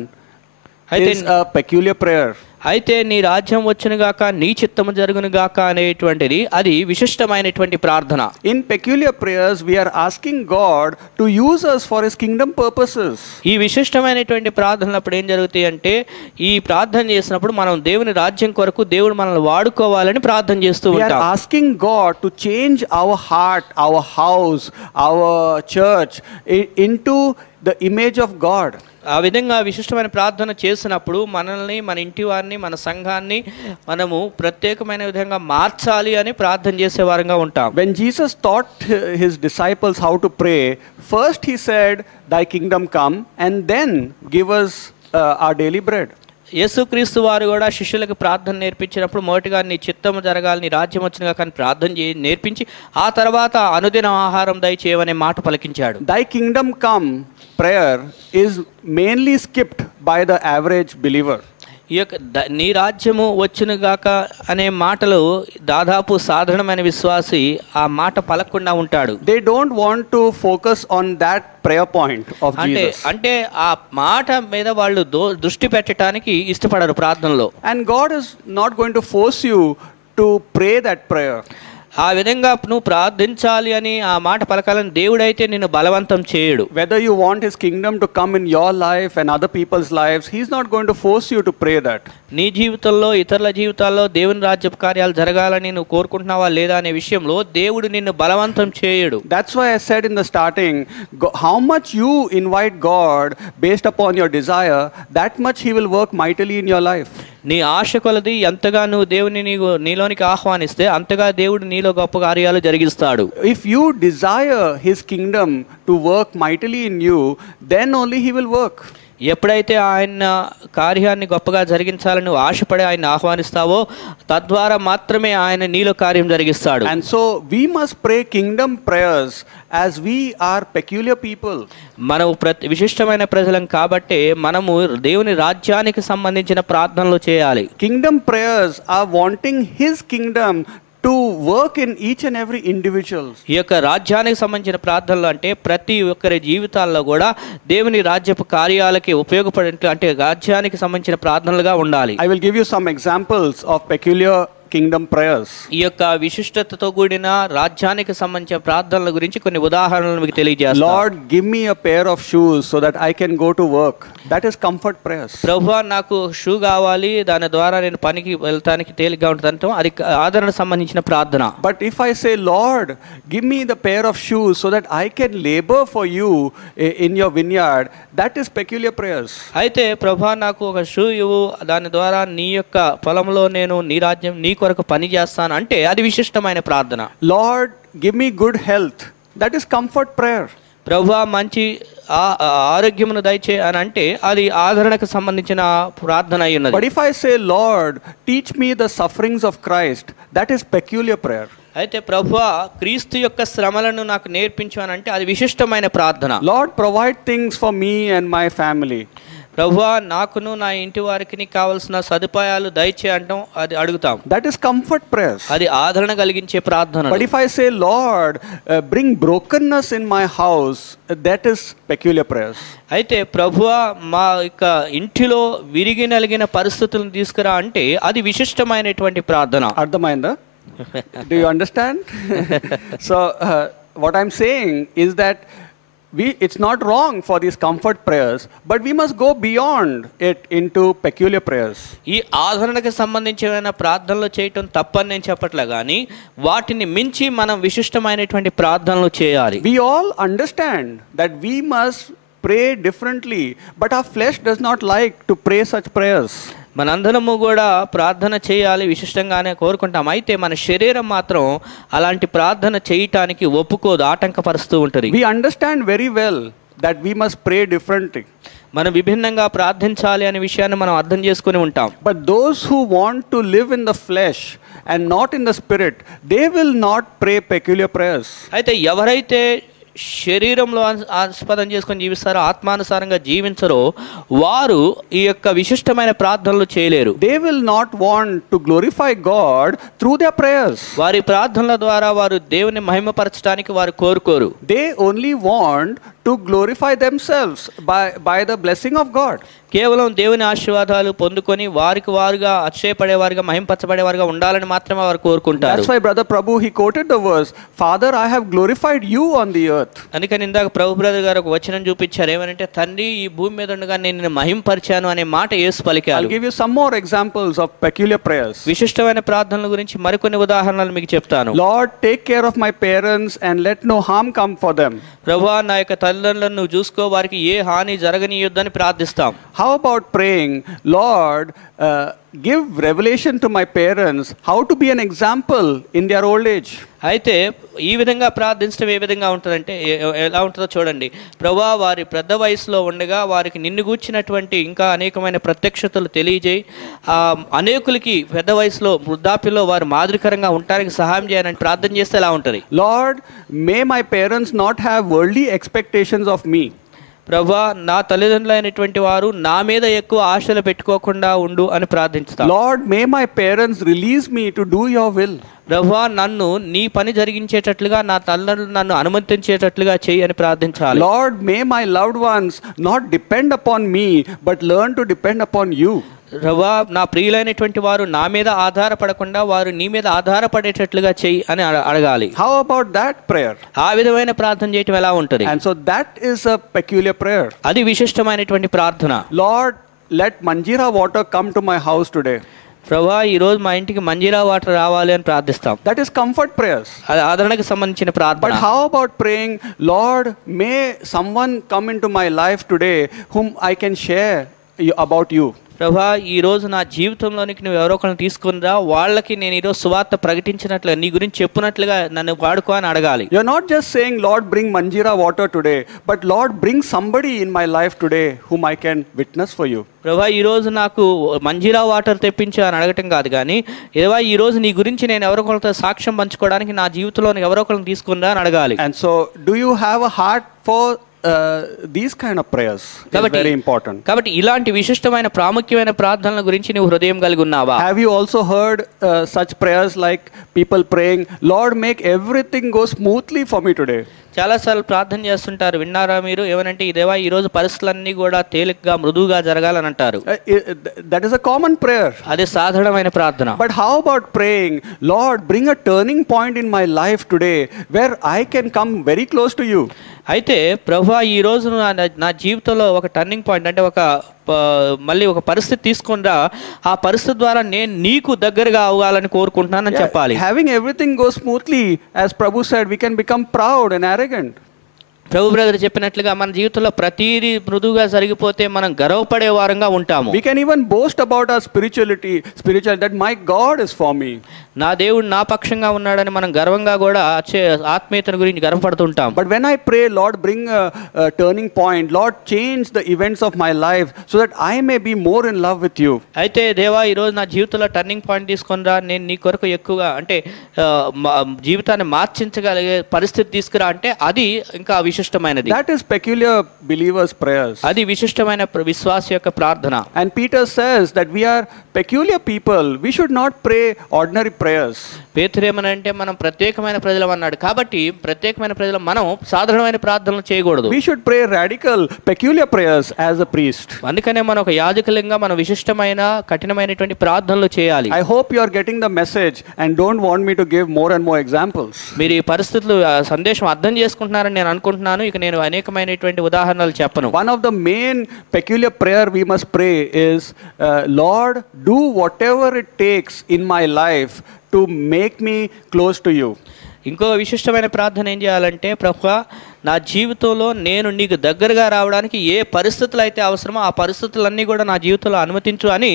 is a peculiar prayer. అయితే నీ రాజ్యం వచ్చును గాక, నీ చిత్తము జరుగును గాక అనేటువంటిది అది విశిష్టమైనటువంటి ప్రార్థన. In peculiar prayers we are asking God to use us for His kingdom purposes. ఈ విశిష్టమైనటువంటి ప్రార్థనలప్పుడు ఏం జరుగుతాయి అంటే, ఈ ప్రార్థన చేసినప్పుడు మనం దేవుని రాజ్యం కొరకు దేవుడు మనల్ని వాడుకోవాలని ప్రార్థన చేస్తూ ఉంటాం. We are asking God to change our heart, our house, our church into the image of God. ఆ విధంగా విశిష్టమైన ప్రార్థన చేసినప్పుడు మనల్ని, మన ఇంటి వారిని, మన సంఘాన్ని మనము ప్రత్యేకమైన విధంగా మార్చాలి అని ప్రార్థన చేసే వారంగా ఉంటాం. When Jesus taught His disciples how to pray, first He said, thy kingdom come, and then give us our daily bread. యేసుక్రీస్తు వారు కూడా శిష్యులకు ప్రార్థన నేర్పించినప్పుడు మొదటిగా నీ చిత్తము జరగాలి, నీ రాజ్యం వచ్చినగా కానీ ప్రార్థన నేర్పించి ఆ తర్వాత అనుదిన ఆహారం దయచేయమనే మాట పలికించాడు. Thy kingdom come prayer is mainly skipped by the average believer. ఈ యొక్క నీ రాజ్యము వచ్చునుగాక అనే మాటలు దాదాపు సాధారణమైన విశ్వాసి ఆ మాట పలకకుండా ఉంటాడు. They don't want to focus on that prayer point of Jesus. అంటే ఆ మాట మీద వాళ్ళు దృష్టి పెట్టడానికి ఇష్టపడరు ప్రార్థనలో. And God is not going to force you to pray that prayer. ఆ విధంగా నువ్వు ప్రార్థించాలి అని ఆ మాట పలకాలని దేవుడైతే నిన్ను బలవంతం చేయడు. Whether you want his kingdom to come in your life and other people's lives, he's not going to force you to pray that. నీ జీవితంలో ఇతరుల జీవితాల్లో దేవుని రాజ్యపు కార్యాలు జరగాలని నువ్వు కోరుకుంటున్నావా లేదా అనే విషయంలో దేవుడు నిన్ను బలవంతం చేయడు. That's why I said in the starting, how much you invite God based upon your desire, that much he will work mightily in your life. నీ ఆశ కొలది ఎంతగా నువ్వు దేవుని నీలోనికి ఆహ్వానిస్తే అంతగా దేవుడు నీలో గొప్ప కార్యాలు జరిగిస్తాడు. If you desire his kingdom to work mightily in you, then only he will work. ఎప్పుడైతే ఆయన కార్యాన్ని గొప్పగా జరిగించాలని నువ్వు ఆశపడి ఆయన ఆహ్వానిస్తావో తద్వారా మాత్రమే ఆయన నీలో కార్యం జరిగిస్తాడు. And so we must pray kingdom prayers as we are peculiar people. మనము విశిష్టమైన ప్రజలం కాబట్టి మనము దేవుని రాజ్యానికి సంబంధించిన ప్రార్థనలు చేయాలి. Kingdom prayers are wanting his kingdom to work in each and every individual. ఈ యొక్క రాజ్యానికి సంబంధించిన ప్రార్థనలు అంటే ప్రతి ఒక్కరి జీవితాల్లో కూడా దేవుని రాజ్యపు కార్యాలకి ఉపయోగపడే అంటే రాజ్యానికి సంబంధించిన ప్రార్థనలుగా ఉండాలి. I will give you some examples of peculiar kingdom prayers. ఈ యొక్క విశిష్టతతో కూడిన రాజ్యానికి సంబంధించిన ప్రార్థనల గురించి కొన్ని ఉదాహరణలు మీకు తెలియజేస్తాను. Lord, give me a pair of shoes so that I can go to work. That is comfort prayers. ప్రభువా నాకు షూ కావాలి, దాని ద్వారా నేను పనికి వెళ్తానికి తేలిగ్గా ఉంటుంది, అది ఆదరణ సంబంధించిన ప్రార్థన. But if I say, Lord, give me the pair of shoes so that I can labor for you in your vineyard, that is peculiar prayers. అయితే ప్రభువా నాకు ఒక షూ ఇవ్వు, దాని ద్వారా నీ యొక్క పొలంలో నేను నీ రాజ్యం నీ కొరకు పని చేస్తాను అంటే అది విశిష్టమైన ప్రార్థన. Lord, give me good health. That is comfort prayer. ప్రభువా మంచి ఆరోగ్యమును దయచే అని అంటే అది ఆదరణకు సంబంధించిన ప్రార్థన అయి ఉన్నది. But if I say, Lord, teach me the sufferings of Christ, that is peculiar prayer. అయితే ప్రభువా క్రీస్తు యొక్క శ్రమలను నాకు నేర్పించు అని అంటే అది విశిష్టమైన ప్రార్థన. Lord, provide things for me and my family. ప్రభువా నాకును నా ఇంటి వారికి కావాల్సిన సదుపాయాలు దయచే అంటాం, అది అడుగుతాం. That is comfort prayers. అది ఆదరణ కలిగించే ప్రార్థన. But if I say, Lord, bring brokenness in my house, that is peculiar prayers. అయితే ప్రభువా మా యొక్క ఇంటిలో విరిగి నలిగిన పరిస్థితులను తీసుకురా అంటే అది విశిష్టమైనటువంటి ప్రార్థన. Ardhamayinda? Do you understand? So what I'm saying is that it's not wrong for these comfort prayers, but we must go beyond it into peculiar prayers. ఈ ఆదరణకు సంబంధించిన ప్రార్థనలు చేయటం తప్పని నేను చెప్పట్లే, కానీ వాటిని మించి మనం విశిష్టమైనటువంటి ప్రార్థనలు చేయాలి. We all understand that we must pray differently, but our flesh does not like to pray such prayers. మనందరము కూడా ప్రార్థన చేయాలి విశిష్టంగానే కోరుకుంటాం, అయితే మన శరీరం మాత్రం అలాంటి ప్రార్థన చేయటానికి ఒప్పుకోదు, ఆటంకపరుస్తూ ఉంటుంది. We understand very well that we must pray differently. మనం విభిన్నంగా ప్రార్థించాలి అనే విషయాన్ని మనం అర్థం చేసుకుని ఉంటాం. But those who want to live in the flesh and not in the spirit, they will not pray peculiar prayers. అయితే ఎవరైతే శరీరంలో ఆస్పదం చేసుకొని జీవిస్తారో, ఆత్మానుసారంగా జీవించరో వారు ఈ యొక్క విశిష్టమైన ప్రార్థనలు చేయలేరు. They will not want to glorify God through their prayers. వారి ప్రార్థనల ద్వారా వారు దేవుని మహిమపరచడానికి వారు కోరుకోరు. They only want to glorify themselves by the blessing of God. కేవలం దేవుని ఆశీర్వాదాలు పొందుకొని వారికి వారుగా అతిశయపడేవారుగా మహింపరచబడేవారుగా ఉండాలని మాత్రమే వారు కోరుకుంటారు. That's why Brother Prabhu, he quoted the verse, Father, I have glorified you on the earth. అందుకని ఇందాక ప్రభు బ్రదర్ గారు ఒక వచనం చూపించారు, ఏమనంటే తండ్రి ఈ భూమి మీద ఉండగా నేను నిన్ను మహింపరిచాను అనే మాట యేసు పలికారు. I'll give you some more examples of peculiar prayers. విశిష్టమైన ప్రార్థనల గురించి మరికొన్ని ఉదాహరణలు మీకు చెప్తాను. Lord, take care of my parents and let no harm come for them. ప్రభువా నా యొక్క తల్లిదండ్రులను నువ్వు చూసుకో, వారికి ఏ హాని జరగనీయొద్దని ప్రార్థిస్తాం. How about praying, Lord, give revelation to my parents how to be an example in their old age. అయితే ఈ విధంగా ప్రార్థించడం ఏ విధంగా ఉంటుందంటే ఎలా ఉంటుందో చూడండి. ప్రభువా, వారి పెద్ద వయసులో ఉండగా వారికి నిన్ను గూర్చినటువంటి ఇంకా అనేకమైన ప్రత్యక్షతలు తెలియజేయి, అనేకులకి పెద్ద వయసులో వృద్ధాప్యంలో వారు మాదిరికరంగా ఉండడానికి సహాయం చేయాలని ప్రార్థన చేస్తే ఎలా ఉంటుంది? Lord, may my parents not have worldly expectations of me. ప్రభువా, నా తల్లిదండ్రులైనటువంటి వారు నా మీద ఎక్కువ ఆశలు పెట్టుకోకుండా ఉండు అని ప్రార్థించుతా. Lord, may my parents release me to do your will. ప్రభువా, నన్ను నీ పని జరిగించేటట్లుగా నా తల్లిదండ్రులు నన్ను అనుమతించేటట్లుగా చేయి అని ప్రార్థించాలి. Lord, may my loved ones not depend upon me but learn to depend upon you. ప్రభువా, నా ప్రియులైనటువంటి వారు నా మీద ఆధారపడకుండా వారు నీ మీద ఆధారపడేటట్లుగా చేయి అని అడగాలి. How about that prayer? ఆ విధమైన ప్రార్థన చేయటం ఎలా ఉంటుంది? And so that is a peculiar prayer. అది విశిష్టమైనటువంటి ప్రార్థన. Lord, let Manjira water come to my house today. ప్రభువా, ఈ రోజు మా ఇంటికి మంజీరా వాటర్ రావాలి అని ప్రార్థిస్తాం. That is comfort prayers. అది ఆదరణకు సంబంధించిన ప్రార్థన. But how about praying, Lord, may someone come into my life today whom I can share about you. ప్రభువా, ఈ రోజు నా జీవితంలోనికి నువ్వు ఎవరో ఒకరిని తీసుకునిరా, వాళ్ళకి నేను ఈరోజు సువార్త ప్రకటించినట్లుగా నీ గురించి చెప్పినట్లుగా నన్ను వాడుకో అని అడగాలి. You're not just saying, Lord, bring Manjira water today, but Lord, bring somebody in my life today whom I can witness for you. ప్రభువా, ఈ రోజు నాకు మంజీరా వాటర్ తెప్పించు అని అడగటం కాదు, కానీ ఏవా ఈ రోజు నీ గురించి నేను ఎవరో ఒకరితో సాక్ష్యం పంచుకోవడానికి నా జీవితంలో ఎవరో ఒకరిని తీసుకునిరా అని అడగాలి. And so, do you have a heart for these kind of prayers? Is very important. కాబట్టి ఇలాంటి విశిష్టమైన ప్రాముఖ్యమైన ప్రార్థనల గురించి నువ్వు హృదయం కలిగి ఉన్నావా? Have you also heard such prayers like people praying, Lord, make everything go smoothly for me today? చాలాసార్లు ప్రార్థన చేస్తుంటారు, విన్నారా మీరు? ఏమనంటే, ఇదేవా ఈ రోజు పరిస్థితులన్నీ కూడా తేలికగా మృదువుగా జరగాలని అంటారు. That is a common prayer. అది సాధారణమైన ప్రార్థన. But how about praying, Lord, bring a turning point in my life today where I can come very close to you? అయితే ప్రభువా, ఈ రోజు నా జీవితంలో ఒక టర్నింగ్ పాయింట్ అంటే మళ్ళీ ఒక పరిస్థితి తీసుకునిరా, ఆ పరిస్థితి ద్వారా నేను నీకు దగ్గరగా అవ్వాలని కోరుకుంటున్నానని చెప్పాలి. Having everything go smoothly, as Prabhu said, we can become proud and arrogant. ప్రభు బ్రదర్ చెప్పినట్లుగా మన జీవితంలో ప్రతిదీ మృదువుగా జరిగిపోతే మనం గర్వపడే వారంగా ఉంటాము. We can even boast about our spirituality that my God is for me. నా దేవుడు నా పక్షంగా ఉన్నాడని మనం గర్వంగా కూడా ఆత్మీయత గురించి గర్వపడుతుంటాం. But when I pray, Lord, bring a turning point, Lord, change the events of my life so that I may be more in love with you. అయితే దేవా, ఈ రోజు నా జీవితంలో టర్నింగ్ పాయింట్ తీసుకునిరా, నేను నీ కొరకు ఎక్కువగా అంటే జీవితాన్ని మార్చించగలిగే పరిస్థితి తీసుకురా అంటే అది ఇంకా విశిష్టమైనది. That is peculiar believers' prayers. అది విశిష్టమైన విశ్వాస యొక్క ప్రార్థన. And Peter says that we are peculiar people. We should not pray ordinary prayers. పేతురు ఏమనంటే, మనం ప్రత్యేకమైన ప్రజలం అన్నాడు. కాబట్టి ప్రత్యేకమైన ప్రజలు మనం సాధారణమైన ప్రార్థనలు చేయకూడదు. We should pray radical, peculiar prayers as a priest. అందుకనే మనం ఒక యాజకులంగా మనం విశిష్టమైన కఠినమైనటువంటి ప్రార్థనలు చేయాలి. I hope you are getting the message and don't want me to give more and more examples. మీరు ఈ పరిస్థితులు సందేశం అర్థం చేసుకుంటున్నారని నేను అనుకుంటున్నాను. ఇక నేను అనేకమైనటువంటి ఉదాహరణలు చెప్పను. One of the main peculiar prayer we must pray is, Lord, do whatever it takes in my life to make me close to you. ఇంకో విశిష్టమైన ప్రార్థన ఏం చేయాలంటే, ప్రభువా, నా జీవితంలో నేను నీకు దగ్గరగా రావడానికి ఏ పరిస్థితులు అయితే అవసరమో ఆ పరిస్థితులన్నీ కూడా నా జీవితంలో అనుమతించు అని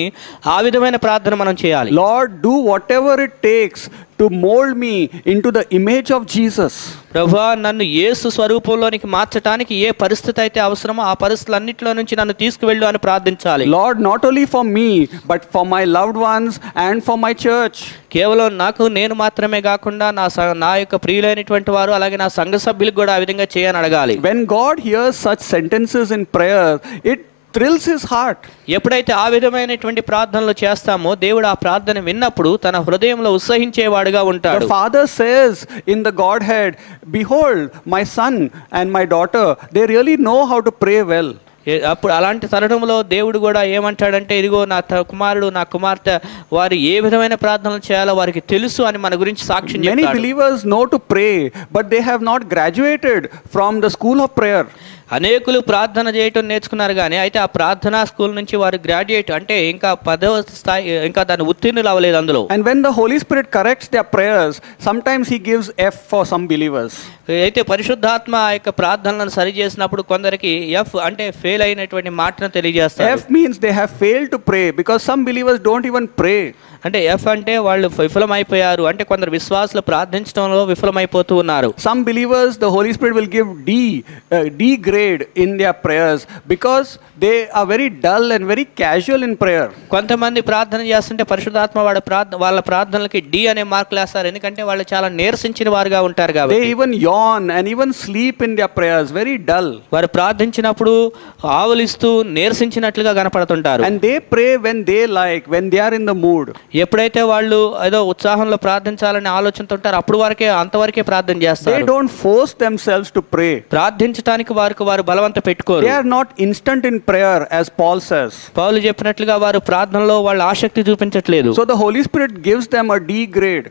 ఆ విధమైన ప్రార్థన మనం చేయాలి. Lord, do whatever it takes to mold me into the image of Jesus. ప్రభువా, నన్ను యేసు స్వరూపంలోనికి మార్చడానికి ఏ పరిస్థితి అయితే అవసరమో ఆ పరిస్థితులన్నిటిలో నుంచి నన్ను తీసుకువెళ్ళు అని ప్రార్థించాలి. Lord, not only for me but for my loved ones and for my church. కేవలం నాకు నేను మాత్రమే కాకుండా నా యొక్క ప్రియులైనటువంటి వారు అలాగే నా సంఘ సభ్యులకు కూడా ఆ విధంగా చేయని అడగాలి. When God hears such sentences in prayer, it thrills his heart. ఎప్పుడైతే ఆ విధమైనటువంటి ప్రార్థనలు చేస్తామో దేవుడు ఆ ప్రార్థన విన్నప్పుడు తన హృదయంలో ఉత్సహించేవాడుగా ఉంటాడు. The Father says in the Godhead, behold, my son and my daughter, they really know how to pray well. అప్పుడు అలాంటి తరుణంలో దేవుడు కూడా ఏమంటాడంటే, ఇదిగో నా కుమారుడు నా కుమార్తె వారు ఏ విధమైన ప్రార్థనలు చేయాలో వారికి తెలుసు అని మన గురించి సాక్ష్యం చెప్తాడు. Many believers know to pray, but they have not graduated from the school of prayer. అనేకులు ప్రార్థన చేయటం నేర్చుకున్నారు కానీ అయితే ఆ ప్రార్థనా స్కూల్ నుంచి వారు గ్రాడ్యుయేట్ అంటే ఇంకా 10వ స్థాయి ఇంకా దాన్ని ఉత్తీర్ణులు అవ్వలేదు అందులో. And when the Holy Spirit corrects their prayers, sometimes he gives F for some believers. అయితే పరిశుద్ధాత్మ ఆ యొక్క ప్రార్థనలను సరి చేసినప్పుడు కొందరికి ఎఫ్ అంటే ఫెయిల్ అయినటువంటి మాటను తెలియజేస్తారు. F means they have failed to pray because some believers don't even pray. అంటే ఎఫ్ అంటే వాళ్ళు విఫలమైపోయారు అంటే కొందరు విశ్వాసులు ప్రార్థించడంలో విఫలమైపోతూ ఉన్నారు. Some believers, the Holy Spirit will give D grade in their prayers because they are very dull and very casual in prayer. కొంతమంది ప్రార్థన చేస్తుంటే పరిశుద్ధాత్మ వాళ్ళ ప్రార్థనలకి డి అనే మార్కులు వేస్తారు ఎందుకంటే వాళ్ళు చాలా నీరసించిన వారుగా ఉంటారు కాబట్టి. They even yawn and even sleep in their prayers, very dull. వారు ప్రార్థించినప్పుడు ఆవులిస్తూ నీరసించినట్లుగా కనపడుతుంటారు. And they pray when they like, when they are in the mood. ఎప్పుడైతే వాళ్ళు ఏదో ఉత్సాహంలో ప్రార్థించాలనే ఆలోచనతో ఉంటారు అప్పుడు అంతవరకే ప్రార్థన చేస్తారు. They don't force themselves to pray. ప్రార్థించడానికి వారు బలవంత పెట్టుకోరు. They are not instant in prayer as Paul says. పౌలు చెప్పినట్లుగా వారు ప్రార్థనలో వాళ్ళ ఆసక్తి చూపించట్లేదు. So the Holy Spirit gives them a D grade.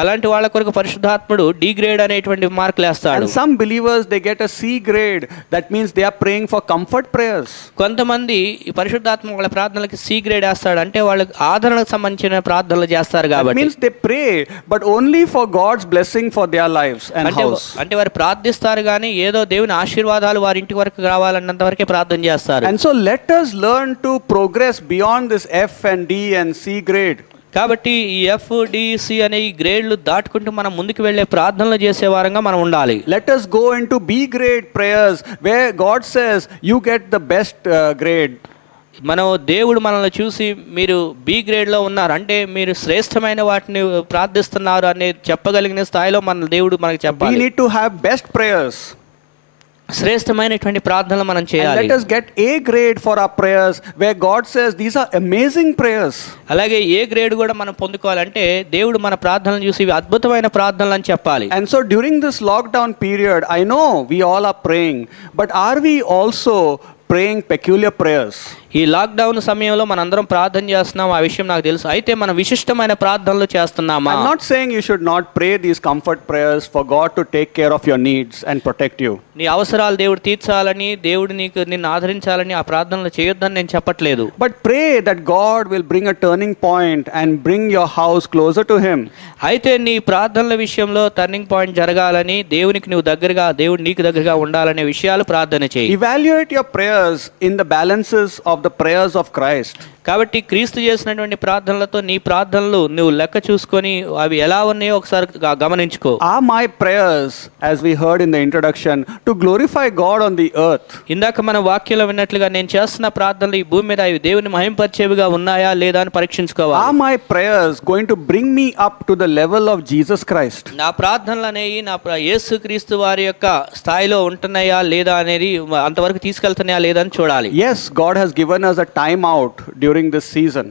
అలాంటి వాళ్ళ కొరకు పరిశుద్ధాత్ముడు డి గ్రేడ్ అనేటువంటి మార్కులు వేస్తాడు. And some believers they get a C grade. That means they are praying for comfort prayers. కొంతమంది ఈ పరిశుద్ధాత్మ వాళ్ళ ప్రార్థనలకి సి గ్రేడ్ వేస్తాడు అంటే వాళ్ళకి ఆదరణకు సంబంధించిన ప్రార్థనలు చేస్తారు కాబట్టి. That means they pray but only for God's blessing for their lives and house. అంటే వారు ప్రార్థిస్తారు కానీ ఏదో దేవుని ఆశీర్వాదాలు వారి ఇంటి వరకు రావాలన్నంత వరకే ప్రార్థన చేస్తారు. And so let us learn to progress beyond this F and D and C grade. కాబట్టి ఈ ఎఫ్ డి సి అనే ఈ గ్రేడ్లు దాటుకుంటూ మనం ముందుకు వెళ్ళే ప్రార్థనలు చేసే వారంగా మనం ఉండాలి. Let us go into B grade prayers where God says you get the best grade. మనం దేవుడు మనల్ని చూసి మీరు బి గ్రేడ్లో ఉన్నారు అంటే మీరు శ్రేష్టమైన వాటిని ప్రార్థిస్తున్నారు అనే చెప్పగలిగిన స్థాయిలో మన దేవుడు మనకు చెప్పాలి. We need to have best prayers. శ్రేష్టమైనటువంటి ప్రార్థనలు మనం చేయాలి. Let us get A grade for our prayers where God says these are amazing prayers. అలాగే ఏ గ్రేడ్ కూడా మనం పొందుకోవాలంటే దేవుడు మన ప్రార్థనలు చూసి ఇవి అద్భుతమైన ప్రార్థనలు అని చెప్పాలి. And so during this lockdown period I know we all are praying but are we also praying peculiar prayers? ఈ లాక్డౌన్ సమయంలో మనందరం ప్రార్థన చేస్తున్నాం ఆ విషయం నాకు తెలుసు. అయితే మనం విశిష్టమైన ప్రార్థనలు చేస్తున్నామా? I'm not saying you should not pray these comfort prayers for God to take care of your needs and protect you. నీ అవసరాలు దేవుడు తీర్చాలని దేవుడు నిన్ను ఆదరించాలని ఆ ప్రార్థనలు చేయొద్దని నేను చెప్పట్లేదు. But pray that God will bring a turning point and bring your house closer to him. అయితే నీ ప్రార్థనల విషయంలో టర్నింగ్ పాయింట్ జరగాలని దేవుడు నీకు దగ్గరగా ఉండాలనే విషయాలు ప్రార్థన చేయి. Evaluate your prayers in the balances of the prayers of Christ. కాబట్టి క్రీస్తు చేసినటువంటి ప్రార్థనలతో నీ ప్రార్థనలు నువ్వు లెక్క చూసుకొని అవి ఎలా ఉన్నాయో ఒకసారి గమనించుకో. Are my prayers, as we heard in the introduction, to glorify God on the earth? ఇందాక మన వాక్యంలో విన్నట్లుగా నేను చేస్తున్న ప్రార్థనలు ఈ భూమి మీద అవి దేవుని మహింపరిచేవిగా ఉన్నాయా లేదా అని పరీక్షించుకోవాలి. Are my prayers going to bring me up to the level of Jesus Christ? నా ప్రార్థనలు అనేవి యేసుక్రీస్తు వారి యొక్క స్థాయిలో ఉంటున్నాయా లేదా అనేది అంతవరకు తీసుకెళ్తున్నాయా లేదా అని చూడాలి. Yes, God has given us a time out during this season.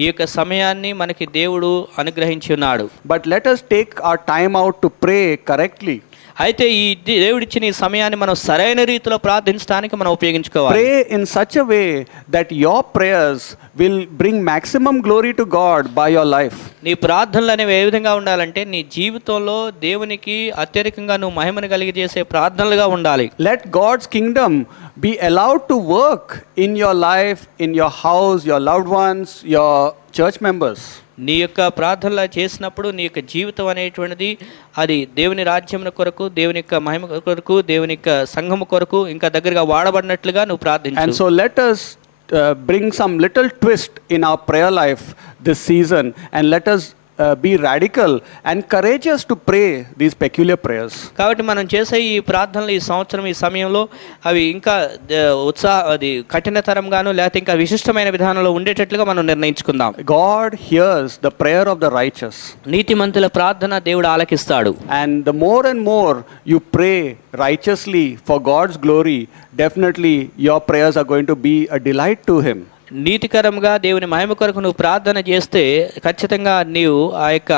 ఈ యొక్క సమయాన్ని మనకి దేవుడు అనుగ్రహించి ఉన్నాడు. But let us take our time out to pray correctly. అయితే ఈ దేవుడిచ్చిన ఈ సమయాన్ని మనం సరైన రీతిలో ప్రార్థించడానికి మనం ఉపయోగించుకోవాలి. Pray in such a way that your prayers will bring maximum glory to God by your life. నీ ప్రార్థనలు అనేవి ఏ విధంగా ఉండాలంటే నీ జీవితంలో దేవునికి అత్యధికంగా నువ్వు మహిమను కలిగజేసే ప్రార్థనలుగా ఉండాలి. Let God's kingdom be allowed to work in your life, in your house, your loved ones, your church members. నీ యొక్క ప్రార్థనలు చేసినప్పుడు నీ యొక్క జీవితం అనేటువంటిది అది దేవుని రాజ్యం కొరకు, దేవుని యొక్క మహిమ కొరకు, దేవుని యొక్క సంఘము కొరకు ఇంకా దగ్గరగా వాడబడినట్లుగా నువ్వు ప్రార్థించు. And so let us bring some little twist in our prayer life this season and let us be radical and courageous to pray these peculiar prayers. కాబట్టి మనం చేసే ఈ ప్రార్థనలు ఈ సంవత్సరం ఈ సమయంలో అవి ఇంకా అది కఠినతరంగాను లేకపోతే ఇంకా విశిష్టమైన విధానంలో ఉండేటట్లుగా మనం నిర్ణయించుకుందాం. God hears the prayer of the righteous. నీతిమంతుల ప్రార్థన దేవుడు ఆలకిస్తాడు. And the more and more you pray righteously for God's glory, definitely your prayers are going to be a delight to him. నీతికరంగా దేవుని మహిమ కొరకు నువ్వు ప్రార్థన చేస్తే ఖచ్చితంగా నీవు ఆ యొక్క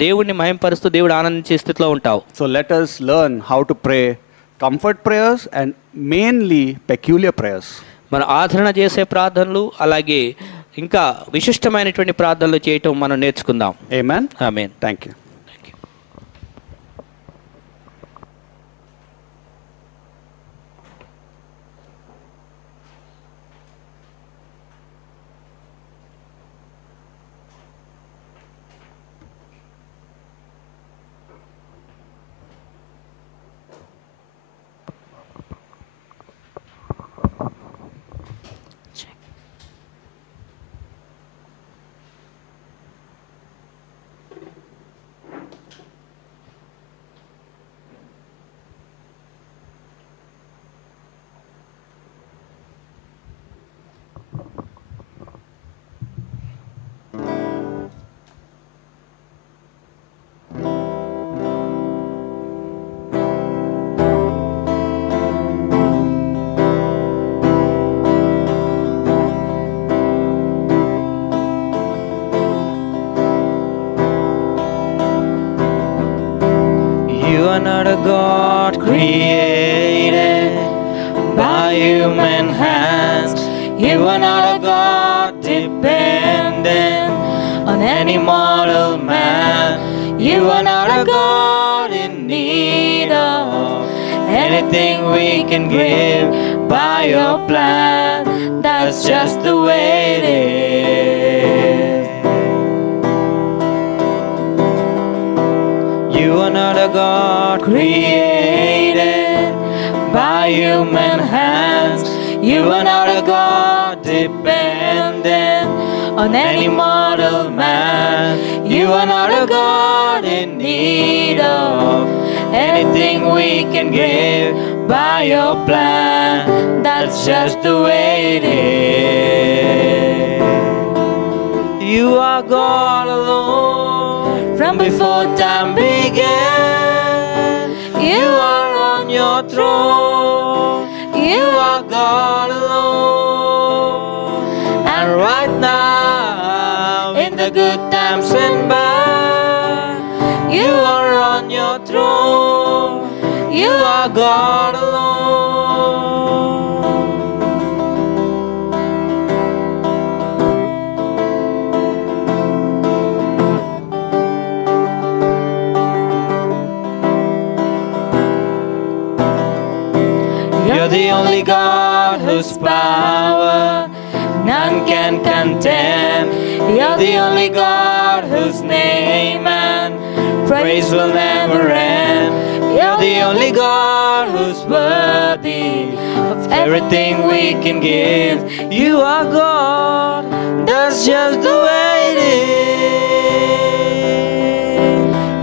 దేవుడిని మహిమపరుస్తూ దేవుడు ఆనందించే స్థితిలో ఉంటావు. So let us learn how to pray comfort prayers and mainly peculiar prayers. మనం ఆదరణ చేసే ప్రార్థనలు అలాగే ఇంకా విశిష్టమైనటువంటి ప్రార్థనలు చేయటం మనం నేర్చుకుందాం. Amen. ఆమేన్. Thank you. You are not a God dependent on any mortal man. You are not a God in need of anything we can give by your plan. That's just the way it is. You are not a God created by human hands. You are not a God dependent on any mortal man. You are not a God in need of anything we can give by your plan. That's just the way it is. You are God alone from before time began. You are on your throne. You are God alone. And right now, in the good times and bad, you are on your throne. You are God alone. You're the only God whose power none can contend. You're the only God whose name and praise will never end. You're the only God who's worthy of everything we can give. You are God, that's just the way it is.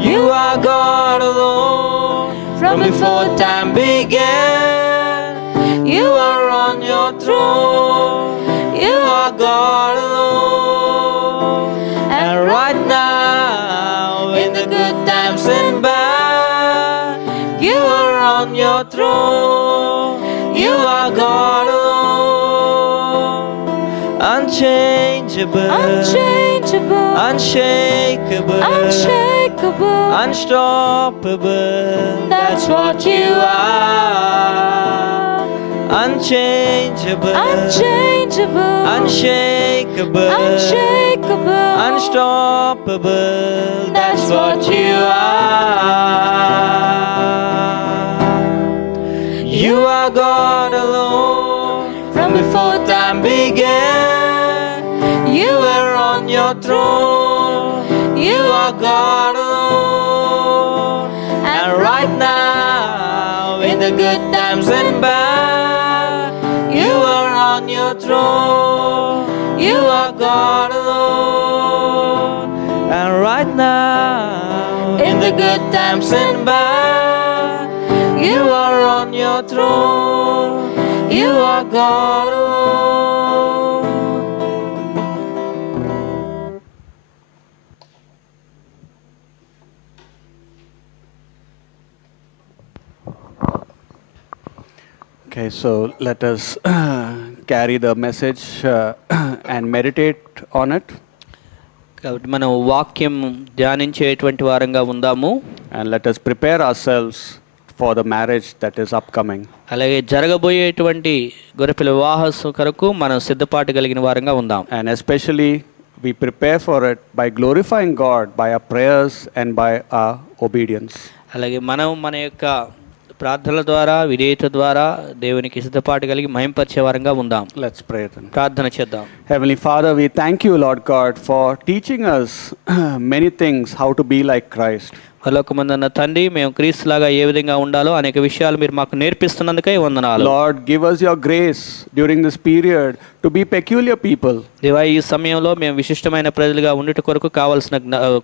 You are God alone from before time began. You are on your throne. You are God alone. And right now, in the good times and bad, you are on your throne. You are God alone. Unchangeable, unchangeable, unshakable, unshakable, unstoppable. That's what you are. Unchangeable, unchangeable, unshakable, unshakable, unstoppable. That's what you are. You are God alone from before time began. You were on your throne. You are God alone. And right now, in the good times and bad, you are on your throne. You are God alone. And right now, in the good times and bad, you are on your throne. You are God alone. Okay, so let us carry the message and meditate on it. కాబట్టి మనం వాక్యం ధ్యానించేటువంటి వారంగా ఉందాము. And let us prepare ourselves for the marriage that is upcoming. అలాగే జరగబోయేటువంటి గొర్రెపిల్ల వివాహం కొరకు మనం సిద్ధపాటు కలిగిన వారంగా ఉందాం. And especially we prepare for it by glorifying God by our prayers and by our obedience. అలాగే మనం మన యొక్క ప్రార్థనల ద్వారా విధేయత ద్వారా దేవునికి సిద్ధపాటు కలిగి మహింపరిచే వారంగా ఉందాం. Let's pray then. ప్రార్థన చేద్దాం. Heavenly Father, we thank you, Lord God, for teaching us many things how to be like Christ. పరలోకమందున్న తండ్రి, మేము క్రీస్తులాగా ఏ విధంగా ఉండాలో అనేక విషయాలు మీరు మాకు నేర్పిస్తున్నందుకై వందనాలు. Lord, give us your grace during this period to be peculiar people. దేవా, ఈ సమయంలో మేము విశిష్టమైన ప్రజలుగా ఉండుట కొరకు కావాల్సిన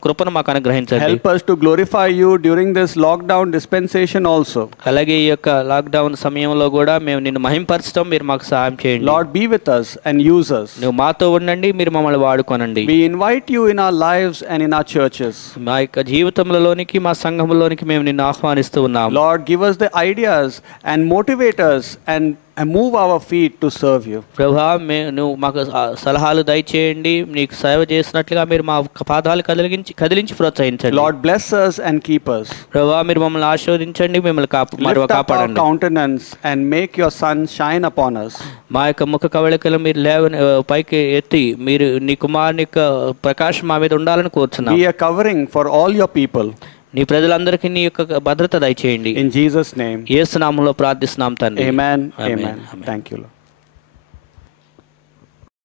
కృపను మాకు అనుగ్రహించండి. Help us to glorify you during this lockdown dispensation also. అలాగే ఈ యొక్క లాక్డౌన్ సమయంలో కూడా మేము నిన్ను మహింపరచడం మీరు మాకు సహాయం చేయండి. Lord, be with us and use us. నువ్వు మాతో ఉండండి, మీరు మమ్మల్ని వాడుకోనండి. We invite you in our lives and in our churches. మా యొక్క జీవితంలోనికి మా సంఘంలోనికి మేము నిన్ను ఆహ్వానిస్తూ ఉన్నాం. Lord, give us the ideas and motivate us and and move our feet to serve you. ప్రభా నువ్వు మాకు సలహాలు దయచేయండి, నీకు సేవ చేసినట్లుగా మీరు మా పాదాలు కదిలించి ప్రోత్సహించండి. Lord, bless us and keep us. ప్రభా మీరు మమ్మల్ని ఆశీర్వదించండి, మిమ్మల్ని Lift up our కాపాడండి. countenance and make your sun shine upon us. మా యొక్క ముఖ కవళికలు మీరు పైకి ఎత్తి మీరు నీ కుమారుని యొక్క ప్రకాశం మా మీద ఉండాలని కోరుచున్నాం. Be a covering for all your people. నీ ప్రజలందరికీ నీ యొక్క భద్రత దయచేయండి. In Jesus' name. యేసు నామములో ప్రార్థిస్తున్నాం తండ్రి. Amen. Amen. Thank you, Lord.